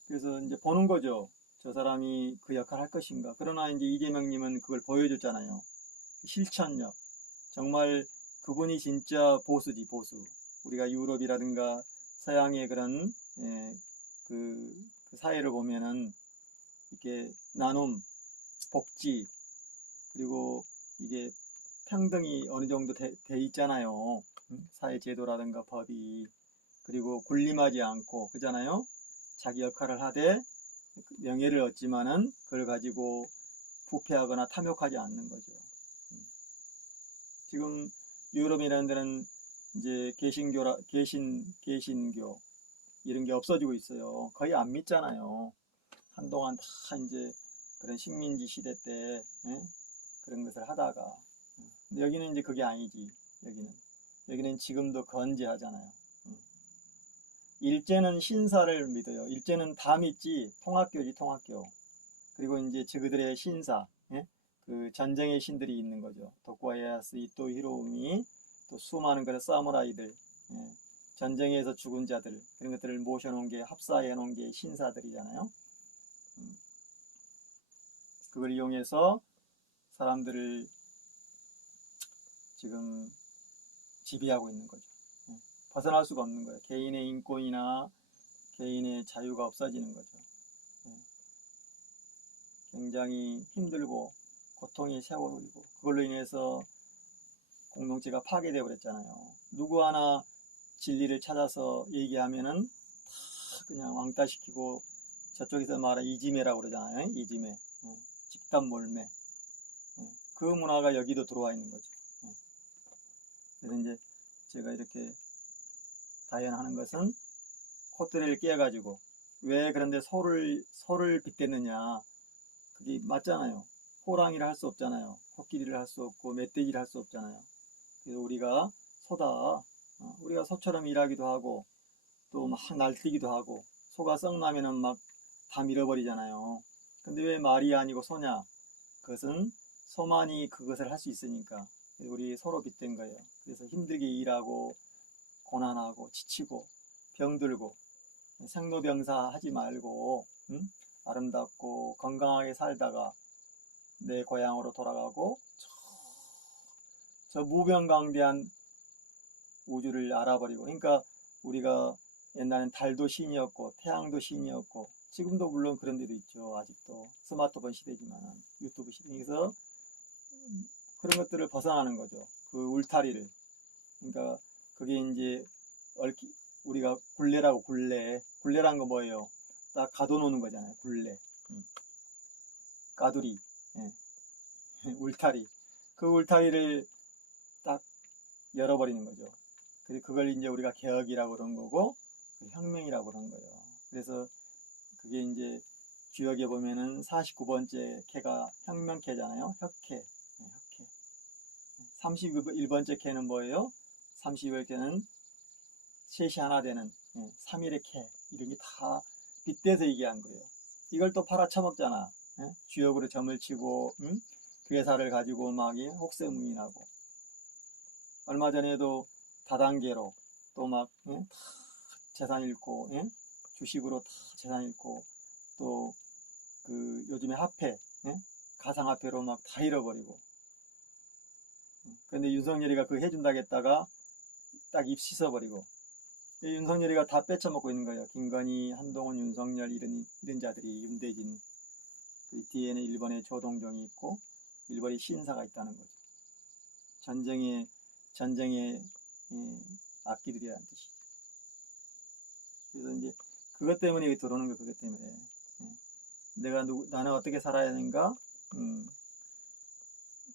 그래서 이제 보는 거죠. 저 사람이 그 역할을 할 것인가. 그러나 이제 이재명님은 그걸 보여줬잖아요. 실천력. 정말 그분이 진짜 보수지, 보수. 우리가 유럽이라든가 서양의 그런 그 사회를 보면은 이렇게 나눔, 복지, 그리고 이게 평등이 어느 정도 돼 있잖아요. 사회 제도라든가 법이. 그리고 군림하지 않고 그잖아요. 자기 역할을 하되 명예를 얻지만은 그걸 가지고 부패하거나 탐욕하지 않는 거죠. 지금 유럽이라는 데는 이제 개신교 이런 게 없어지고 있어요. 거의 안 믿잖아요. 한동안 다 이제 그런 식민지 시대 때 그런 것을 하다가 근데 여기는 이제 그게 아니지. 여기는 지금도 건재하잖아요. 일제는 신사를 믿어요. 일제는 다 믿지. 통학교지, 통학교. 그리고 이제 그들의 신사, 그 전쟁의 신들이 있는 거죠. 도쿠와 이에야스, 이토 히로부미, 또 수많은 그런 사무라이들, 전쟁에서 죽은 자들 그런 것들을 모셔놓은 게 합사해 놓은 게 신사들이잖아요. 그걸 이용해서 사람들을 지금 지배하고 있는 거죠. 벗어날 수가 없는 거예요. 개인의 인권이나 개인의 자유가 없어지는 거죠. 굉장히 힘들고 고통이 세월이고 그걸로 인해서 공동체가 파괴되어 버렸잖아요. 누구 하나 진리를 찾아서 얘기하면은 다 그냥 왕따시키고 저쪽에서 말하는 이지매라고 그러잖아요. 이지매, 집단 몰매. 그 문화가 여기도 들어와 있는 거죠. 그래서 이제 제가 이렇게 다연하는 것은 코트레를 깨가지고 왜 그런데 소를 빗댔느냐. 그게 맞잖아요. 호랑이를 할 수 없잖아요. 코끼리를 할 수 없고 멧돼지를 할 수 없잖아요. 그래서 우리가 소다. 우리가 소처럼 일하기도 하고 또 막 날뛰기도 하고 소가 썩나면은 막 다 밀어버리잖아요. 근데 왜 말이 아니고 소냐? 그것은 소만이 그것을 할 수 있으니까 우리 서로 빗댄 거예요. 그래서 힘들게 일하고 고난하고 지치고 병들고 생로병사 하지 말고 아름답고 건강하게 살다가 내 고향으로 돌아가고 저 무병강대한 우주를 알아버리고 그러니까 우리가 옛날엔 달도 신이었고 태양도 신이었고 지금도 물론 그런 데도 있죠. 아직도 스마트폰 시대지만 유튜브 시대에서 그런 것들을 벗어나는 거죠. 그 울타리를. 그러니까 그게 이제 우리가 굴레라고 굴레란 거 뭐예요? 딱 가둬놓는 거잖아요. 굴레. 까두리. 울타리. 그 울타리를 딱 열어버리는 거죠. 그걸 이제 우리가 개혁이라고 그런 거고 혁명이라고 그런 거예요. 그래서 그게 이제 주역에 보면은 49번째 캐가 혁명캐잖아요. 혁캐. 31번째 캐는 뭐예요? 31캐는 셋이 하나 되는 3일의 캐. 이런 게 다 빗대서 얘기한 거예요. 이걸 또 팔아쳐먹잖아. 주역으로 점을 치고 괴사를 가지고 막 혹세무민하고, 얼마 전에도 다단계로 또 막 다 재산 잃고, 주식으로 다 재산 잃고, 또 그 요즘에 화폐, 가상화폐로 막 다 잃어버리고. 근데 윤석열이가 그거 해준다고 했다가 딱 입 씻어버리고, 윤석열이가 다 뺏쳐먹고 있는 거예요. 김건희, 한동훈, 윤석열 이런 자들이, 윤대진, 그 뒤에는 일본의 조동종이 있고 일본의 신사가 있다는 거죠. 전쟁의 악기들이라는 뜻이죠. 그래서 이제 그것 때문에 들어오는 거예요. 그것 때문에 나는 어떻게 살아야 하는가?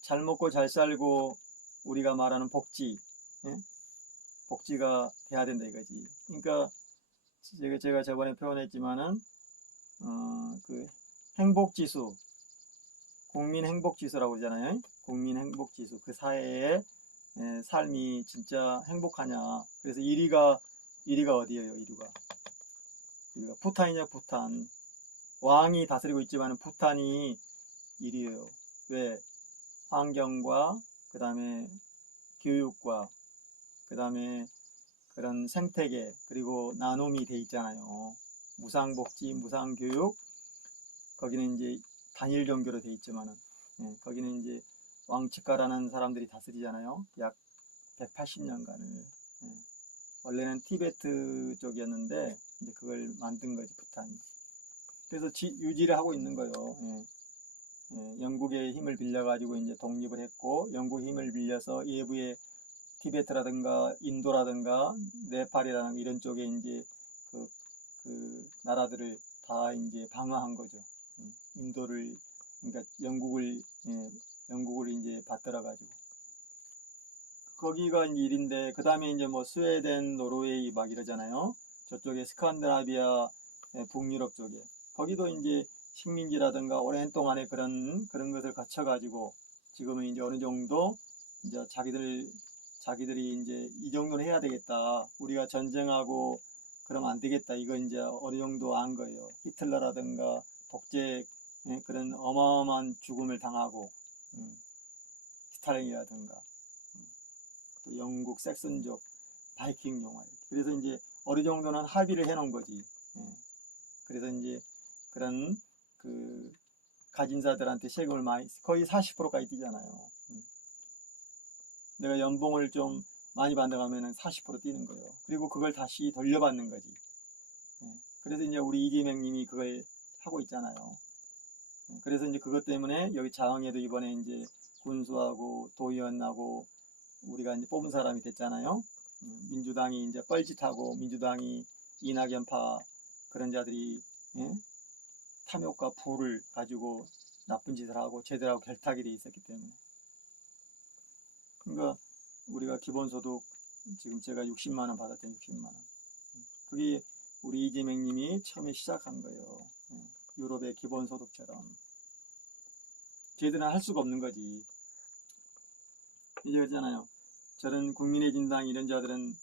잘 먹고 잘 살고 우리가 말하는 복지, 복지가 돼야 된다 이거지. 그러니까 제가 저번에 표현했지만은 그 행복지수, 국민행복지수라고 그러잖아요. 국민행복지수, 그 사회의 삶이 진짜 행복하냐. 그래서 1위가 어디예요? 1위가 부탄이냐. 부탄. 왕이 다스리고 있지만 부탄이 1위예요. 왜? 환경과 그 다음에 교육과 그 다음에 그런 생태계, 그리고 나눔이 돼 있잖아요. 무상복지, 무상교육. 거기는 이제 단일 종교로 돼 있지만은, 거기는 이제 왕치카라는 사람들이 다스리잖아요. 약 180년간을. 원래는 티베트 쪽이었는데 이제 그걸 만든 거지, 부탄이. 그래서 유지를 하고 있는 거예요. 영국의 힘을 빌려가지고 이제 독립을 했고, 영국 힘을 빌려서 외부의 티베트라든가 인도라든가 네팔이라든가 이런 쪽에 이제 그 나라들을 다 이제 방어한 거죠. 인도를, 그러니까 영국을 이제 받들어가지고. 거기가 이제 일인데, 그 다음에 이제 뭐 스웨덴, 노르웨이 막 이러잖아요. 저쪽에 스칸디나비아, 북유럽 쪽에. 거기도 이제 식민지라든가 오랜 동안에 그런 것을 거쳐가지고 지금은 이제 어느 정도 이제 자기들이 이제 이 정도는 해야 되겠다. 우리가 전쟁하고 그러면 안 되겠다. 이거 이제 어느 정도 안 거예요. 히틀러라든가 독재, 그런 어마어마한 죽음을 당하고, 스탈린이라든가, 또 영국 섹슨족, 바이킹 영화. 그래서 이제 어느 정도는 합의를 해 놓은 거지. 그래서 이제 그런 그 가진자들한테 세금을 거의 40%까지 뛰잖아요. 내가 연봉을 좀 많이 받는다고 하면 40% 뛰는 거예요. 그리고 그걸 다시 돌려받는 거지. 그래서 이제 우리 이재명님이 그걸 하고 있잖아요. 그래서 이제 그것 때문에 여기 자흥에도 이번에 이제 군수하고 도의원하고 우리가 이제 뽑은 사람이 됐잖아요. 민주당이 이제 뻘짓하고 민주당이 이낙연파 그런 자들이 탐욕과 부를 가지고 나쁜 짓을 하고 제대로 결탁이 돼 있었기 때문에. 그러니까 우리가 기본소득 지금 제가 60만 원 받았더니 60만 원. 그게 우리 이재명님이 처음에 시작한 거예요. 유럽의 기본소득처럼. 쟤들은 할 수가 없는 거지. 이제 그러잖아요. 저런 국민의 진당 이런 자들은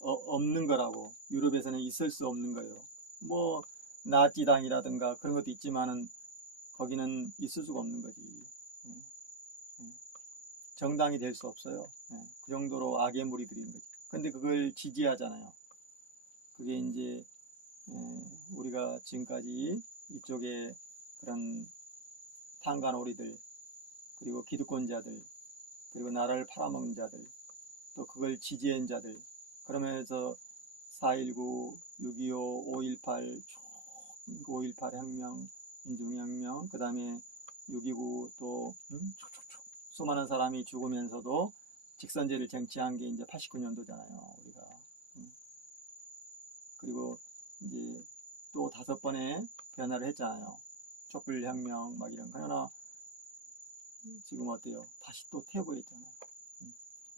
없는 거라고. 유럽에서는 있을 수 없는 거예요. 뭐 나치당이라든가 그런 것도 있지만은 거기는 있을 수가 없는 거지. 정당이 될 수 없어요. 그 정도로 악의 무리들인 거지. 근데 그걸 지지하잖아요. 그게 이제 우리가 지금까지 이쪽에 그런 탄간오리들, 그리고 기득권자들, 그리고 나라를 팔아먹는 자들, 또 그걸 지지한 자들, 그러면서 4.19, 6.25, 5.18, 5.18 혁명, 민중혁명, 그 다음에 6.29 또 수많은 사람이 죽으면서도 직선제를 쟁취한 게 이제 89년도잖아요, 우리가. 그리고 이제 또 5번의 변화를 했잖아요. 촛불혁명 막 이런 거. 그러나 지금 어때요? 다시 또 퇴보했잖아요.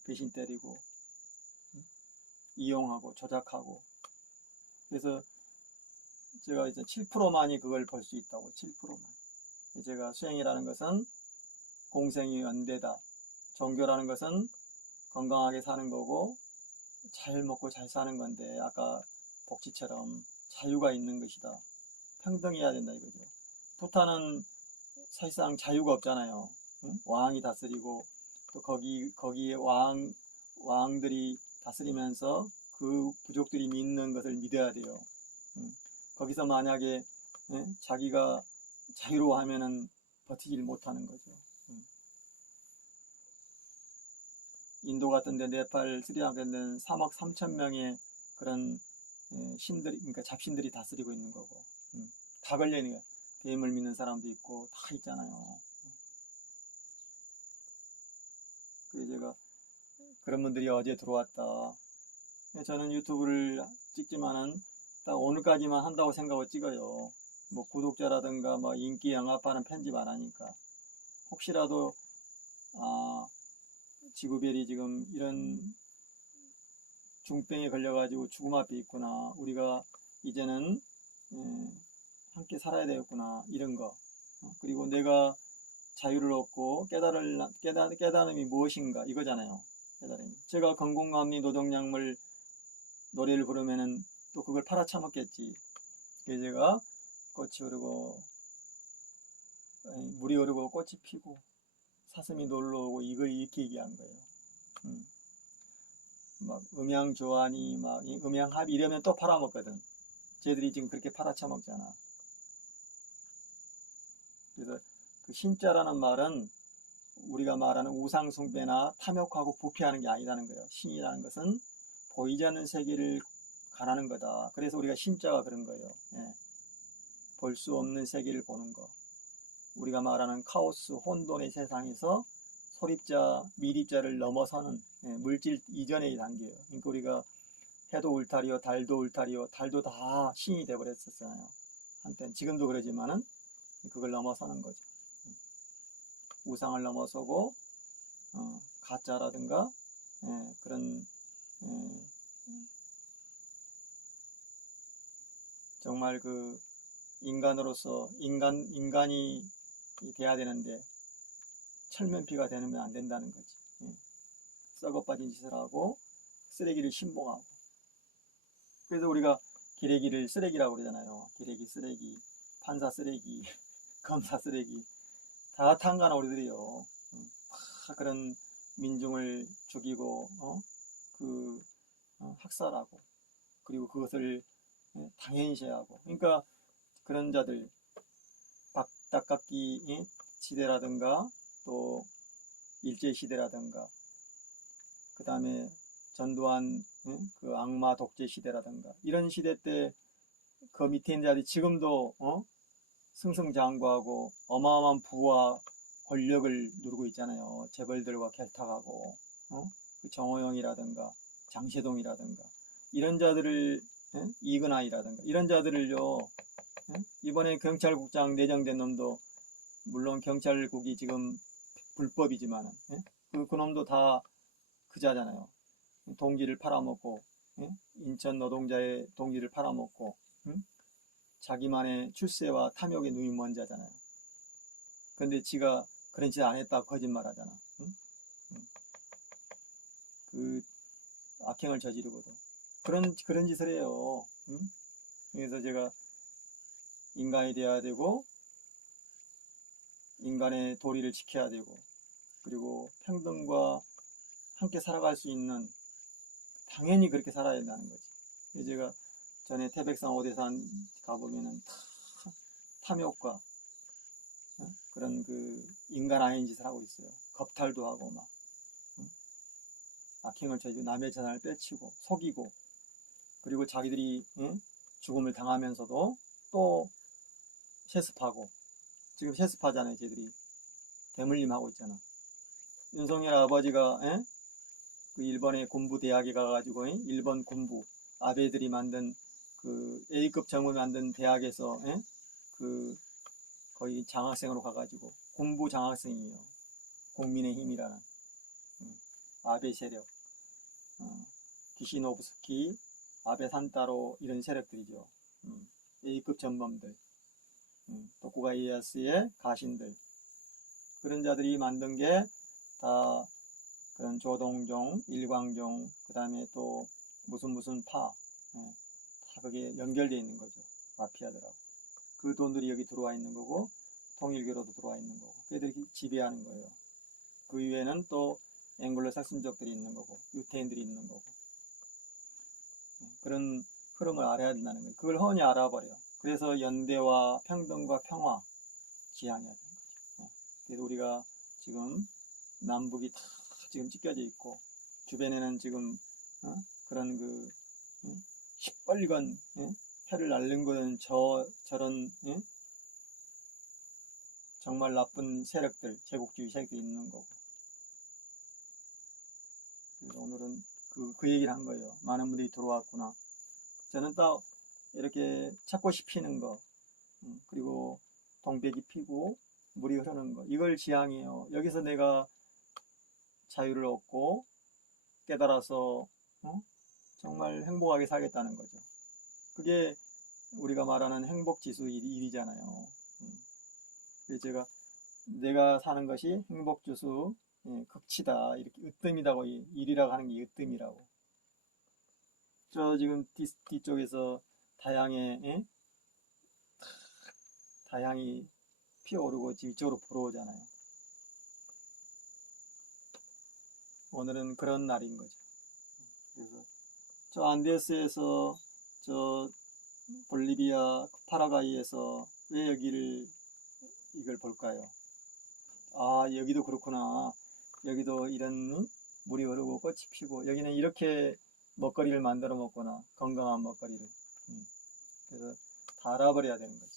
배신 때리고 이용하고 조작하고. 그래서 제가 이제 7%만이 그걸 볼 수 있다고. 7%만. 제가 수행이라는 것은 공생이 연대다. 종교라는 것은 건강하게 사는 거고 잘 먹고 잘 사는 건데, 아까 복지처럼 자유가 있는 것이다. 평등해야 된다 이거죠. 부탄은 사실상 자유가 없잖아요. 응? 왕이 다스리고 또 거기에 왕들이 다스리면서 그 부족들이 믿는 것을 믿어야 돼요. 응? 거기서 만약에 자기가 자유로워하면은 버티질 못하는 거죠. 인도 같은 데, 네팔, 스리랑카 같은 데는 3억 3천 명의 그런 신들이, 그러니까 잡신들이 다스리고 있는 거고, 다 걸려 있는 거야. 뱀을 믿는 사람도 있고, 다 있잖아요. 그래서 제가 그런 분들이 어제 들어왔다. 저는 유튜브를 찍지만은 딱 오늘까지만 한다고 생각하고 찍어요. 뭐 구독자라든가 뭐 인기 영합하는 편집 안 하니까. 혹시라도, 지구별이 지금 이런 중병에 걸려가지고 죽음 앞에 있구나. 우리가 이제는 함께 살아야 되겠구나. 이런 거. 그리고 내가 자유를 얻고 깨달음이 무엇인가 이거잖아요. 깨달음이. 제가 건공감리 노동약물 노래를 부르면은 또 그걸 팔아쳐먹겠지. 그래서 제가 꽃이 흐르고 물이 흐르고 꽃이 피고 사슴이 놀러오고 이걸 이렇게 얘기한 거예요. 막 음양 조안이 막 음양 합의 이러면 또 팔아먹거든. 쟤들이 지금 그렇게 팔아쳐먹잖아. 그래서 그 신자라는 말은 우리가 말하는 우상숭배나 탐욕하고 부패하는 게 아니라는 거예요. 신이라는 것은 보이지 않는 세계를 가라는 거다. 그래서 우리가 신자가 그런 거예요. 볼 수 없는 세계를 보는 거. 우리가 말하는 카오스, 혼돈의 세상에서 소립자, 미립자를 넘어서는 물질 이전의 단계예요. 그러니까 우리가 해도 울타리요, 달도 울타리요, 달도 다 신이 되어버렸었잖아요. 한때는 지금도 그러지만은 그걸 넘어서는 거죠. 우상을 넘어서고 가짜라든가 그런 정말 그 인간으로서 인간이 돼야 되는데 철면피가 되면 안 된다는 거지. 썩어 빠진 짓을 하고 쓰레기를 신봉하고. 그래서 우리가 기레기를 쓰레기라고 그러잖아요. 기레기 쓰레기, 판사 쓰레기, 검사 쓰레기 다 탄거나 우리들이요. 다 그런 민중을 죽이고 학살하고 그리고 그것을 당연시하고. 그러니까 그런 자들 박닥깎기 시대라든가 또 일제시대라든가 그 다음에 전두환 그 악마 독재 시대라든가 이런 시대 때 그 밑에 있는 자들이 지금도 승승장구하고 어마어마한 부와 권력을 누르고 있잖아요. 재벌들과 결탁하고 그 정호영이라든가 장세동이라든가 이런 자들을 이근하이라든가 이런 자들을요 이번에 경찰국장 내정된 놈도 물론 경찰국이 지금 불법이지만은 그 놈도 다 그자잖아요. 동기를 팔아먹고 인천 노동자의 동기를 팔아먹고 자기만의 출세와 탐욕에 눈이 먼 자잖아요. 근데 지가 그런 짓 안 했다고 거짓말하잖아. 그 악행을 저지르고도 그런 짓을 해요. 그래서 제가 인간이 되어야 되고 인간의 도리를 지켜야 되고 그리고 평등과 함께 살아갈 수 있는 당연히 그렇게 살아야 된다는 거지. 그래서 제가 전에 태백산 오대산 가보면은 탐욕과 그런 그 인간 아닌 짓을 하고 있어요. 겁탈도 하고 막 악행을 저지르고 남의 재산을 빼치고 속이고 그리고 자기들이 죽음을 당하면서도 또 세습하고 지금 세습하잖아요. 쟤들이 대물림 하고 있잖아. 윤석열 아버지가 그 일본의 군부 대학에 가가지고 일본 군부 아베들이 만든 그 A급 정을 만든 대학에서 그 거의 장학생으로 가가지고 군부 장학생이에요. 국민의힘이라는 아베 세력, 기시노부스키, 아베 산타로 이런 세력들이죠. A급 전범들, 도쿠가 이에야스의 가신들 그런 자들이 만든 게 다 그런 조동종, 일광종, 그 다음에 또 무슨 파, 다 그게 연결되어 있는 거죠. 마피아들하고. 그 돈들이 여기 들어와 있는 거고, 통일교로도 들어와 있는 거고, 그들이 지배하는 거예요. 그 위에는 또 앵글로 색슨족들이 있는 거고, 유태인들이 있는 거고, 그런 흐름을 알아야 된다는 거예요. 그걸 훤히 알아버려. 그래서 연대와 평등과 평화 지향해야 되는 거죠. 그래서 우리가 지금 남북이 다 지금 찢겨져 있고, 주변에는 지금 그런 그 시뻘건 해를 날린 거는 저런 정말 나쁜 세력들, 제국주의 세력들이 있는 거고. 그래서 오늘은 그 얘기를 한 거예요. 많은 분들이 들어왔구나. 저는 딱 이렇게 찾고 씹히는 거, 그리고 동백이 피고 물이 흐르는 거, 이걸 지향해요. 여기서 내가 자유를 얻고 깨달아서 정말 행복하게 살겠다는 거죠. 그게 우리가 말하는 행복지수 1이잖아요. 그래서 내가 사는 것이 행복지수 극치다, 이렇게 으뜸이라고, 1이라고 하는 게 으뜸이라고. 저 지금 뒤쪽에서 다향이 피어오르고 이쪽으로 불어오잖아요. 오늘은 그런 날인 거죠. 그래서 저 안데스에서, 저 볼리비아 파라과이에서 왜 이걸 볼까요? 아, 여기도 그렇구나. 여기도 이런 물이 흐르고 꽃이 피고, 여기는 이렇게 먹거리를 만들어 먹거나, 건강한 먹거리를. 그래서 다 알아버려야 되는 거지.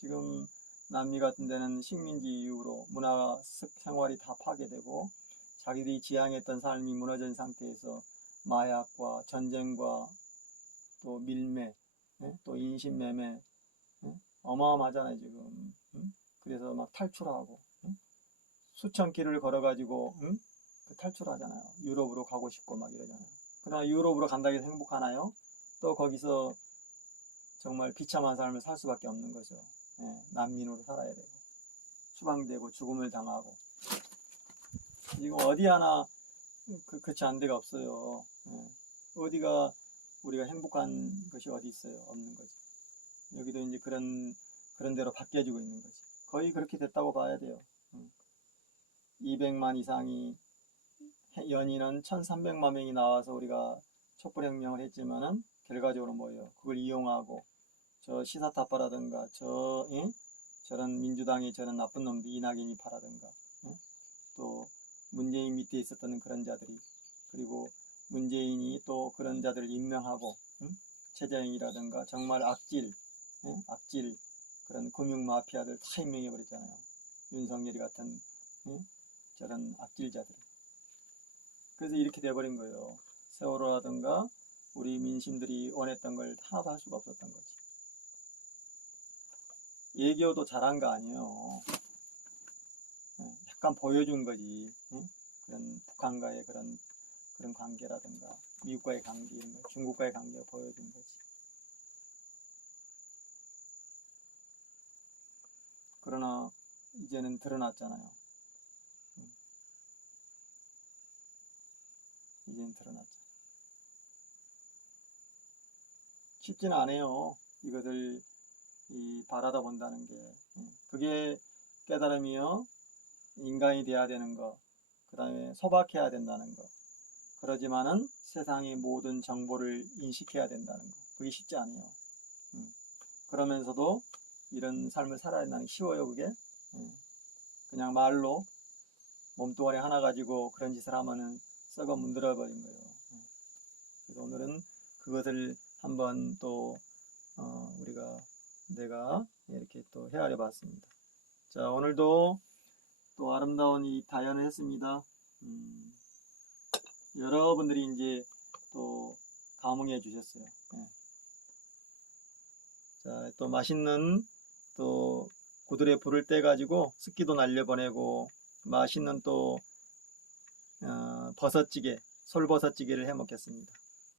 지금 남미 같은 데는 식민지 이후로 문화 생활이 다 파괴되고, 자기들이 지향했던 삶이 무너진 상태에서 마약과 전쟁과 또 밀매, 또 인신매매, 어마어마하잖아요 지금. 그래서 막 탈출하고, 수천 킬로를 걸어가지고 탈출하잖아요. 유럽으로 가고 싶고 막 이러잖아요. 그러나 유럽으로 간다고 해서 행복하나요? 또 거기서 정말 비참한 삶을 살 수밖에 없는 거죠. 난민으로 살아야 되고, 추방되고, 죽음을 당하고. 지금 어디 하나 그치 안 데가 없어요. 어디가 우리가 행복한 것이 어디 있어요? 없는 거죠. 여기도 이제 그런 대로 바뀌어지고 있는 거지. 거의 그렇게 됐다고 봐야 돼요. 200만 이상이, 연인은 1300만 명이 나와서 우리가 촛불혁명을 했지만은 결과적으로 뭐예요? 그걸 이용하고 저 시사타파라든가 저런 민주당의 저런 나쁜 놈들, 이낙연이 파라든가 또 문재인 밑에 있었던 그런 자들이, 그리고 문재인이 또 그런 자들을 임명하고 최재형이라든가 정말 악질 그런 금융 마피아들 다 임명해 버렸잖아요. 윤석열이 같은 저런 악질자들. 그래서 이렇게 돼버린 거예요. 세월호라든가 우리 민심들이 원했던 걸 하나도 할 수가 없었던 거지. 예교도 잘한 거 아니에요. 약간 보여준 거지. 그런 북한과의 그런 관계라든가 미국과의 관계, 이런 거, 중국과의 관계를 보여준 거지. 그러나 이제는 드러났잖아요. 이제는 드러났죠. 쉽지는 않아요. 이것을 바라다 본다는 게. 그게 깨달음이요. 인간이 돼야 되는 거. 그 다음에 소박해야 된다는 거. 그러지만은 세상의 모든 정보를 인식해야 된다는 거. 그게 쉽지 않아요. 그러면서도 이런 삶을 살아야 된다는 게 쉬워요, 그게? 그냥 말로 몸뚱아리 하나 가지고 그런 짓을 하면은 썩어 문드러 버린 거예요. 그래서 오늘은 그것을 한번 또 내가 이렇게 또 헤아려 봤습니다. 자, 오늘도 또 아름다운 이 다연을 했습니다. 여러분들이 이제 또 감흥해 주셨어요. 자, 또 맛있는 또 고들에 불을 떼 가지고 습기도 날려보내고 맛있는 또 버섯찌개, 솔버섯찌개를 해 먹겠습니다.